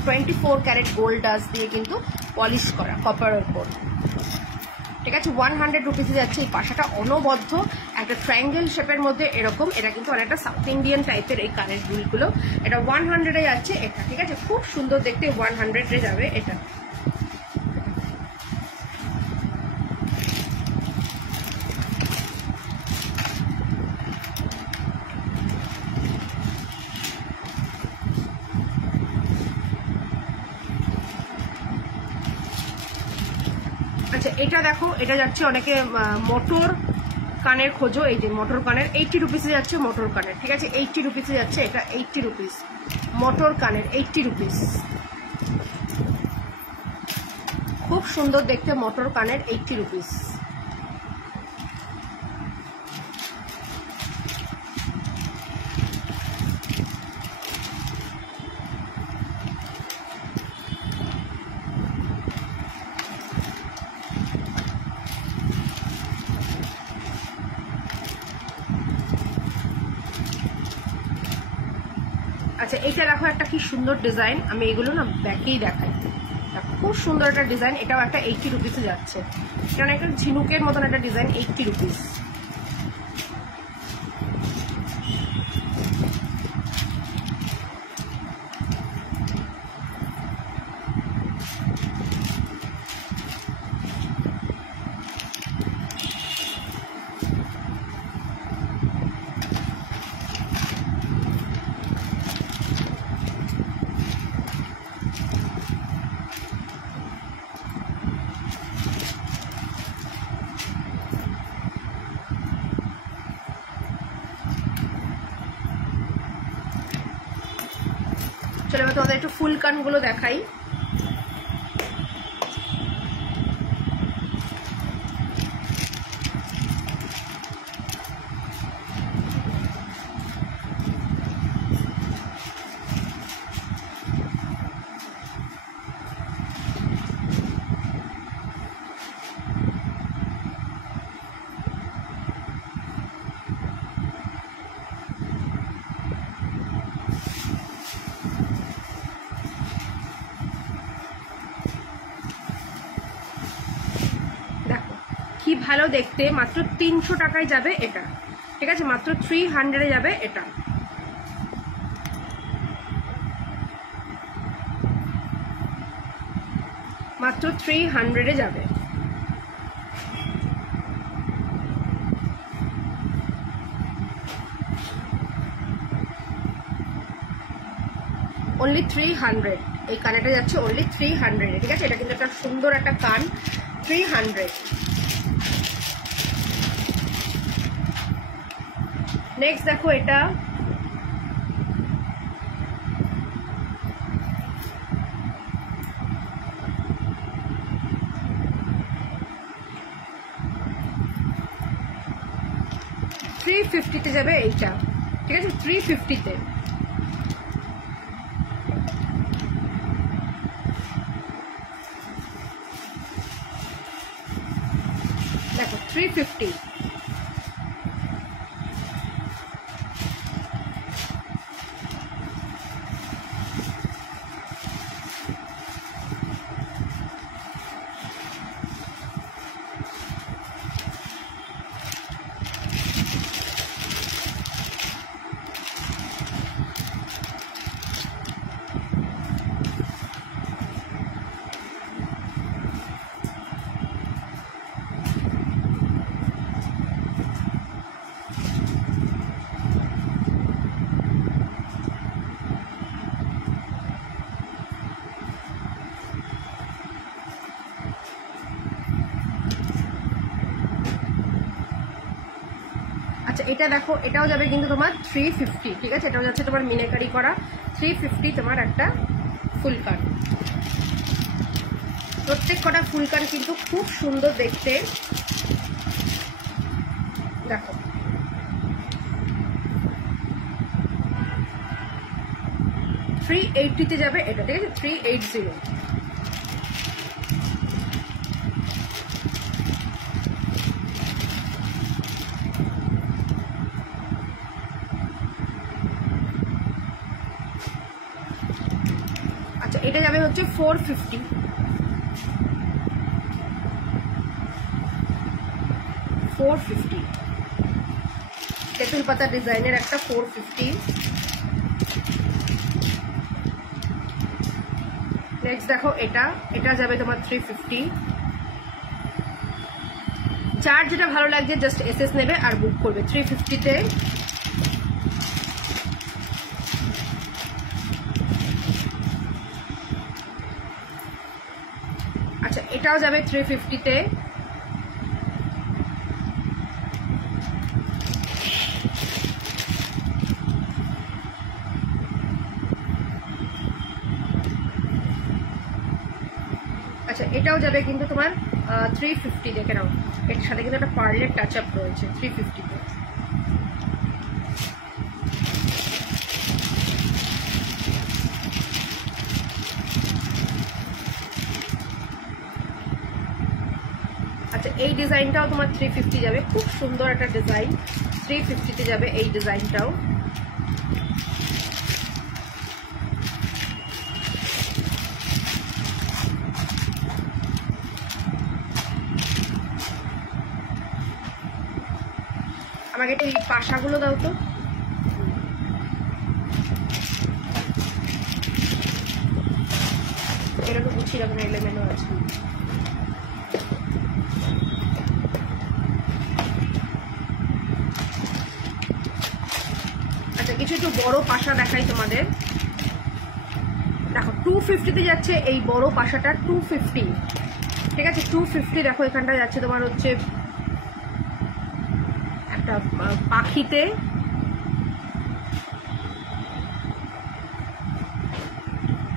24 ক্যারেট গোল্ড ডাস্ট দিয়ে কিন্তু পলিশ করা কপারের উপর, ঠিক আছে 100 রুপিসে যাচ্ছে। এই পাশাটা অনবদ্য একটা ট্রায়াঙ্গেল শেপের মধ্যে এরকম। এটা কিন্তু অনেকটা সাউথ ইন্ডিয়ান টাইপের এই কানের দুলগুলো। এটা 100-এ যাচ্ছে এটা, ঠিক আছে খুব সুন্দর দেখতে। 100-এ যাবে এটা। আচ্ছা এটা দেখো, এটা যাচ্ছে অনেকে মোটর কানের খোঁজো। এই যে মোটর কানের 80 রুপিসে যাচ্ছে মোটর কানের, ঠিক আছে 80 রুপিসে যাচ্ছে এটা। 80 রুপিস মোটর কানের, 80 রুপিস। খুব সুন্দর দেখতে মোটর কানের, 80 রুপিস। আচ্ছা এটা দেখো একটা কি সুন্দর ডিজাইন। আমি এগুলো না ব্যাকেই দেখাই। খুব সুন্দর একটা ডিজাইন। এটাও একটা 80 রুপিসে যাচ্ছে। এটা একটা ঝিনুকের মতন একটা ডিজাইন, 80 রুপিস। চলো এবার তোমাদের একটু ফুল কানগুলো দেখাই। কি ভালো দেখতে। মাত্র 300 টাকায় যাবে এটা, ঠিক আছে মাত্র 300-এ যাবে এটা। মাত্র 300-এ যাবে। অনলি 300। এই কানেরটা যাচ্ছে অনলি 300, ঠিক আছে? এটা কিন্তু একটা সুন্দর একটা কান, 300। নেক্সট দেখো এটা $350 যাবে এইটা, ঠিক আছে? $350 দেখো, 350। আচ্ছা, এটা দেখো, এটাও যাবে কিন্তু তোমার 350, ঠিক আছে? এটাও যাচ্ছে তোমার মিনাকারি করা, 350 তোমার একটা ফুল কান। প্রত্যেক কটা ফুল কান কিন্তু খুব সুন্দর দেখতে। দেখো, $380 যাবে এটা, ঠিক আছে? 380। আচ্ছা, এটা যাবে হচ্ছে 450। 450 তেঁতুল পাতা ডিজাইনের একটা 450। নেক্সট দেখো এটা যাবে তোমার 350। যার যেটা ভালো লাগছে জাস্ট এসএস নেবে আর বুক করবে 350-তে। আচ্ছা, এটাও যাবে 350-তে। আচ্ছা, এটাও যাবে কিন্তু তোমার 350, দেখে নাও, এর সাথে কিন্তু একটা পার্লের টাচ আপ রয়েছে 350-তে। আচ্ছা, এই ডিজাইনটাও তোমার 350 যাবে, খুব সুন্দর একটা ডিজাইন, 350-তে যাবে এই ডিজাইনটাও। আমাকে এই পাশাগুলো দাও তো। এটা তো বুঝছি এখন এলেমেলো আছে। আচ্ছা, কিছু একটু বড় পাশা দেখাই তোমাদের। দেখো, 250-তে যাচ্ছে এই বড় পাশাটা, 250, ঠিক আছে? 250 দেখো, এখানটা যাচ্ছে তোমার হচ্ছে একটা পাখিতে,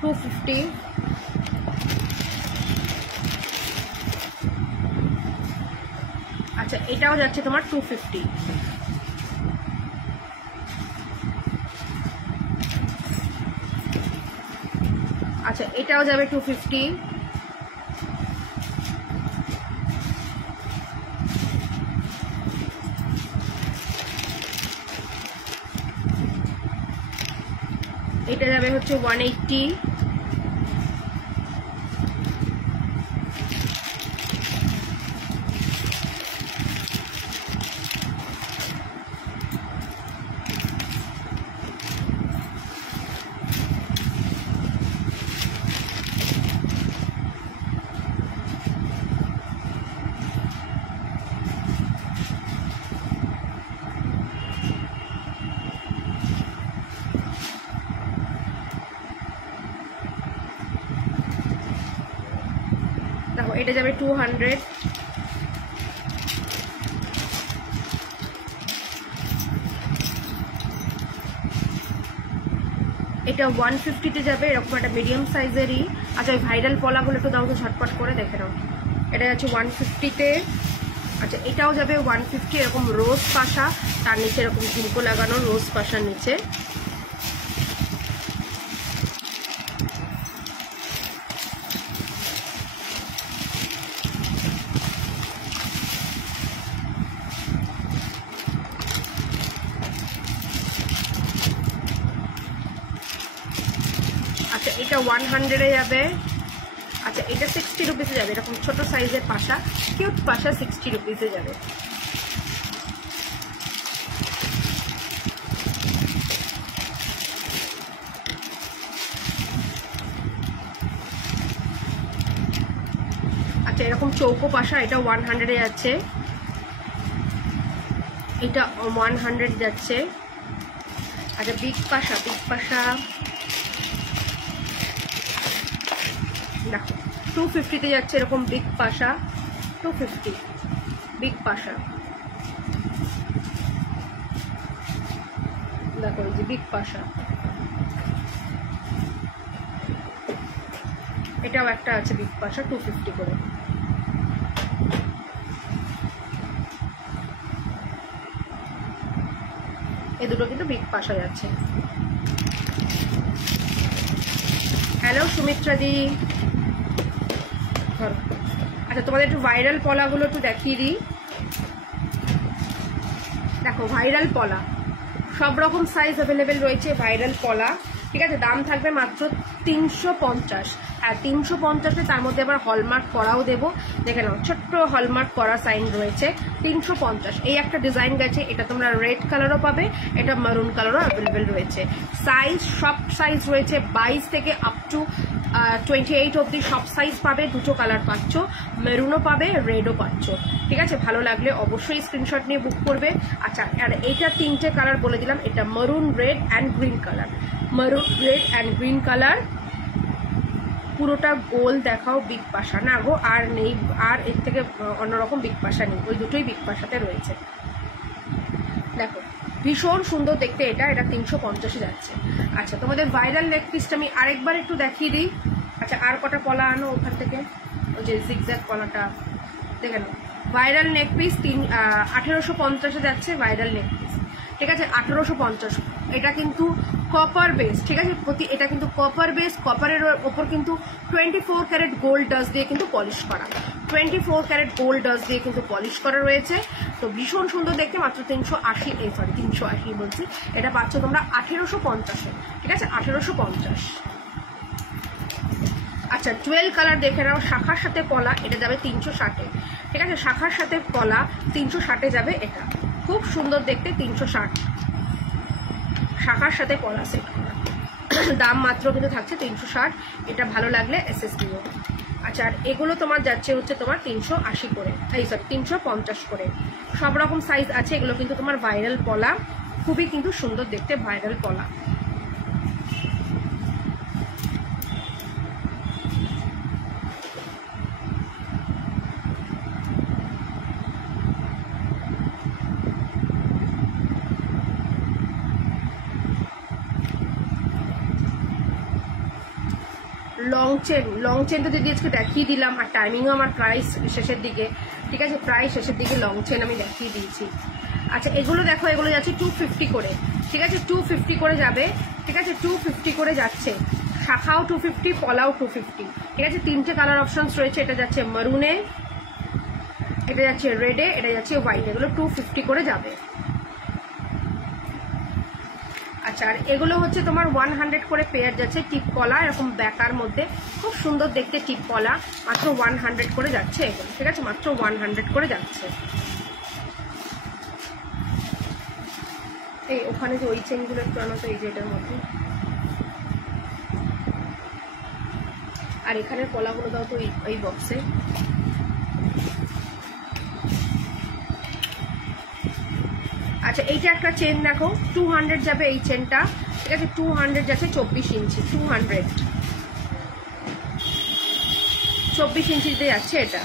$250। আচ্ছা, এটাও যাচ্ছে তোমার 250। আচ্ছা, এটাও যাবে 250। এটা যাবে হচ্ছে 180। এটা যাবে 200, এটা 150-তে যাবে, এরকম একটা মিডিয়াম সাইজেরই। আচ্ছা ওই ভাইরাল পলাগুলো একটু দাও তো ঝটপট করে দেখে নাও। এটা যাচ্ছে 150-তে। আচ্ছা এটাও যাবে 150, এরকম রোজ পাশা, তার নিচে এরকম ঝুমকো লাগানো রোজ পাশার নিচে। আচ্ছা এটা 100-এ যাবে। আচ্ছা এটা 60 রুপিসে যাবে, এরকম ছোট সাইজের পাশা, কিউট পাশা 60 রুপিসে যাবে। আচ্ছা এরকম চৌকো পাশা, এটা 100-এ যাচ্ছে, এটা 100 যাচ্ছে। আচ্ছা বিগ পাশা, বিগ পাশা দেখো 250-তে যাচ্ছে, এরকম বিগ পাশা 250, বিগ পাশা দেখো, এই যে বিগ পাশা। এটাও একটা আছে বিগ পাশা 250 করে। এই দুটো কিন্তু বিগ পাশা যাচ্ছে। হ্যালো সুমিত্রা দি। আচ্ছা তোমাদের একটু ভাইরাল পলাগুলো একটু দেখিয়ে দিই। দেখো ভাইরাল পলা সব রকম সাইজ অ্যাভেলেবেল রয়েছে, ভাইরাল পলা, ঠিক আছে। দাম থাকবে মাত্র 350। হ্যাঁ 350-এ, তার মধ্যে আবার হলমার্ক করাও দেবো, দেখে নাও ছোট্ট হলমার্ক করা সাইন রয়েছে। 350। এই একটা ডিজাইন গেছে, এটা তোমরা রেড কালারও পাবে, এটা মারুন কালারও অ্যাভেলেবেল রয়েছে। সাইজ সব সাইজ রয়েছে, 22 থেকে আপ টু 28 অবধি সব সাইজ পাবে। দুটো কালার পাচ্ছ, মেরুনও পাবে, রেডও পাচ্ছ, ঠিক আছে। ভালো লাগলে অবশ্যই স্ক্রিনশট নিয়ে বুক করবে। আচ্ছা আর এইটা 3টে কালার বলে দিলাম, এটা মারুন, রেড অ্যান্ড গ্রিন কালার, মারুন, রেড অ্যান্ড গ্রিন কালার। পুরোটা গোল দেখাও, বিগ পাশা না গো, আর নেই, আর এর থেকে অন্যরকম বিগ পাশা নেই, ওই দুটোই বিগ পাশাতে রয়েছে। দেখো ভীষণ সুন্দর দেখতে এটা, এটা 350-এ যাচ্ছে। আচ্ছা তোমাদের ভাইরাল নেক পিসটা আমি আরেকবার একটু দেখিয়ে দিই। আচ্ছা আর কটা পলা আনো ওখান থেকে, ওই যে জিগজ্যাগ পলাটা দেখে নাও। ভাইরাল নেক পিস 1850-এ যাচ্ছে, ভাইরাল নেক পিস, ঠিক আছে। 1850। এটা কিন্তু কপার বেস, ঠিক আছে। এটা কিন্তু কপার বেস, কপারের ওপর কিন্তু 24 ক্যারেট গোল্ড ডাস্ট দিয়ে কিন্তু পলিশ করা, 24 ক্যারেট গোল্ড ডাস্ট দিয়ে কিন্তু পলিশ করা রয়েছে। তো ভীষণ সুন্দর দেখতে, মাত্র 380 বলছি, এটা পাচ্ছ তোমরা 1850-এ, ঠিক আছে, 1850। আচ্ছা 12 কালার দেখে নাও, শাখার সাথে পলা, এটা যাবে 360-এ, ঠিক আছে। শাখার সাথে পলা 360-এ যাবে, এটা খুব সুন্দর দেখতে, 360 শাখার সাথে পলা সেট করা। দাম মাত্র কিন্তু থাকছে 360, এটা ভালো লাগলে এসএস দিও। আচ্ছা আর এগুলো তোমার যাচ্ছে হচ্ছে তোমার 380 করে, এই সরি 350 করে। সব রকম সাইজ আছে, এগুলো কিন্তু তোমার ভাইরাল পলা, খুবই কিন্তু সুন্দর দেখতে ভাইরাল পলা। লং চেনটা যদি আজকে দেখিয়ে দিলাম, আর টাইমিংও আমার প্রায় শেষের দিকে, ঠিক আছে, প্রায় শেষের দিকে লং চেন আমি দেখিয়ে দিয়েছি। আচ্ছা এগুলো দেখো, এগুলো যাচ্ছে 250 করে, ঠিক আছে, 250 করে যাবে, ঠিক আছে, 250 করে যাচ্ছে। শাখাও 250, পলাও 250, ঠিক আছে। 3টে কালার অপশনস রয়েছে, এটা যাচ্ছে মারুনে, এটা যাচ্ছে রেডে, এটা যাচ্ছে হোয়াইট, এগুলো 250 করে যাবে। আচ্ছা আর এগুলো হচ্ছে তোমার 100 করে পেয়ার যাচ্ছে, টিপ কলা এরকম ব্যাকার মধ্যে, খুব সুন্দর দেখতে টিপ কলা, মাত্র 100 করে যাচ্ছে এগুলো, ঠিক আছে, মাত্র 100 করে যাচ্ছে। এই ওখানে যে ওই চেনগুলো একটু আনো তো, এই যে এটার মধ্যে, আর এখানের কলাগুলো দাও তো এই বক্সে। আচ্ছা এইটা একটা চেন দেখো, 200 যাবে এই চেনটা, ঠিক আছে, 200 যাচ্ছে, 24 ইঞ্চি, 200। 24 ইঞ্চিতে যাচ্ছে এটা।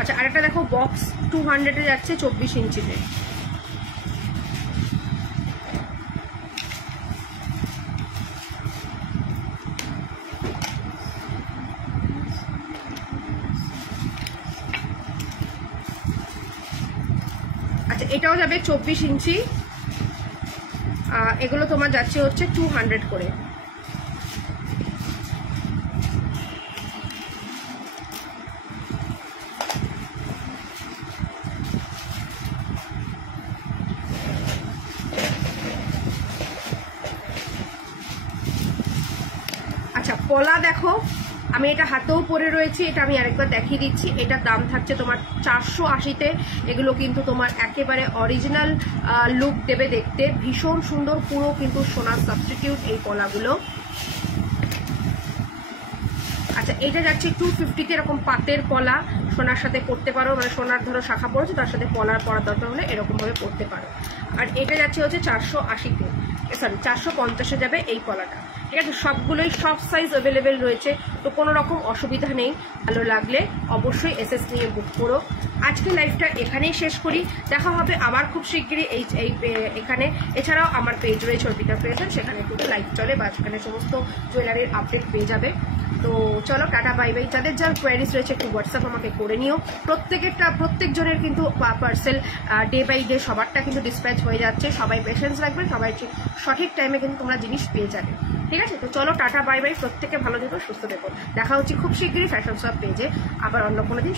আচ্ছা আরেকটা দেখো বক্স 200 যাচ্ছে 24 ইঞ্চিতে। আচ্ছা এটাও যাবে 24 ইঞ্চি, এগুলো তোমার যাচ্ছে হচ্ছে 200 করে। আচ্ছা পলা দেখো, আমি এটা হাতেও পরে রয়েছি, এটা আমি আরেকবার দেখিয়ে দিচ্ছি। এটার দাম থাকছে তোমার 480-তে। এগুলো কিন্তু তোমার একেবারে অরিজিনাল লুক দেবে দেখতে, ভীষণ সুন্দর, পুরো কিন্তু সোনার সাবস্টিটিউট এই পলাগুলো। আচ্ছা এটা যাচ্ছে 250-তে, এরকম পাতের পলা সোনার সাথে পরতে পারো, মানে সোনার ধরো শাখা পড়েছে তার সাথে পলার পরার দরকার হলে এরকম ভাবে পরতে পারো। আর এটা যাচ্ছে হচ্ছে 480-তে, সরি 450-এ যাবে এই পলাটা। ঠিক আছে, সবগুলোই সব সাইজ অ্যাভেলেবেল রয়েছে, তো কোনো রকম অসুবিধা নেই। ভালো লাগলে অবশ্যই এসএস নিয়ে বুক করো। আজকে লাইভটা এখানেই শেষ করি, দেখা হবে আবার খুব শিগগিরই এখানে। এছাড়াও আমার পেজ রয়েছে অর্পিতা ফ্যাশন, সেখানে কিন্তু লাইভ চলে বা সেখানে সমস্ত জুয়েলারির আপডেট পেয়ে যাবে। তো চলো টাটা বাই বাই। যাদের যার কোয়ারিজ রয়েছে একটু হোয়াটসঅ্যাপ আমাকে করে নিও। প্রত্যেকজনের কিন্তু পার্সেল ডে বাই ডে সবারটা কিন্তু ডিসপ্যাচ হয়ে যাচ্ছে। সবাই পেশেন্স রাখবে, সবাই সঠিক টাইমে কিন্তু তোমরা জিনিস পেয়ে যাবে। ঠিক আছে, তো চলো টাটা বাই বাই, প্রত্যেকে ভালো থেকো, সুস্থ থেকো। দেখা হচ্ছে খুব শিগগিরই ফ্যাশন শপ পেজে আবার অন্য কোনো দিন।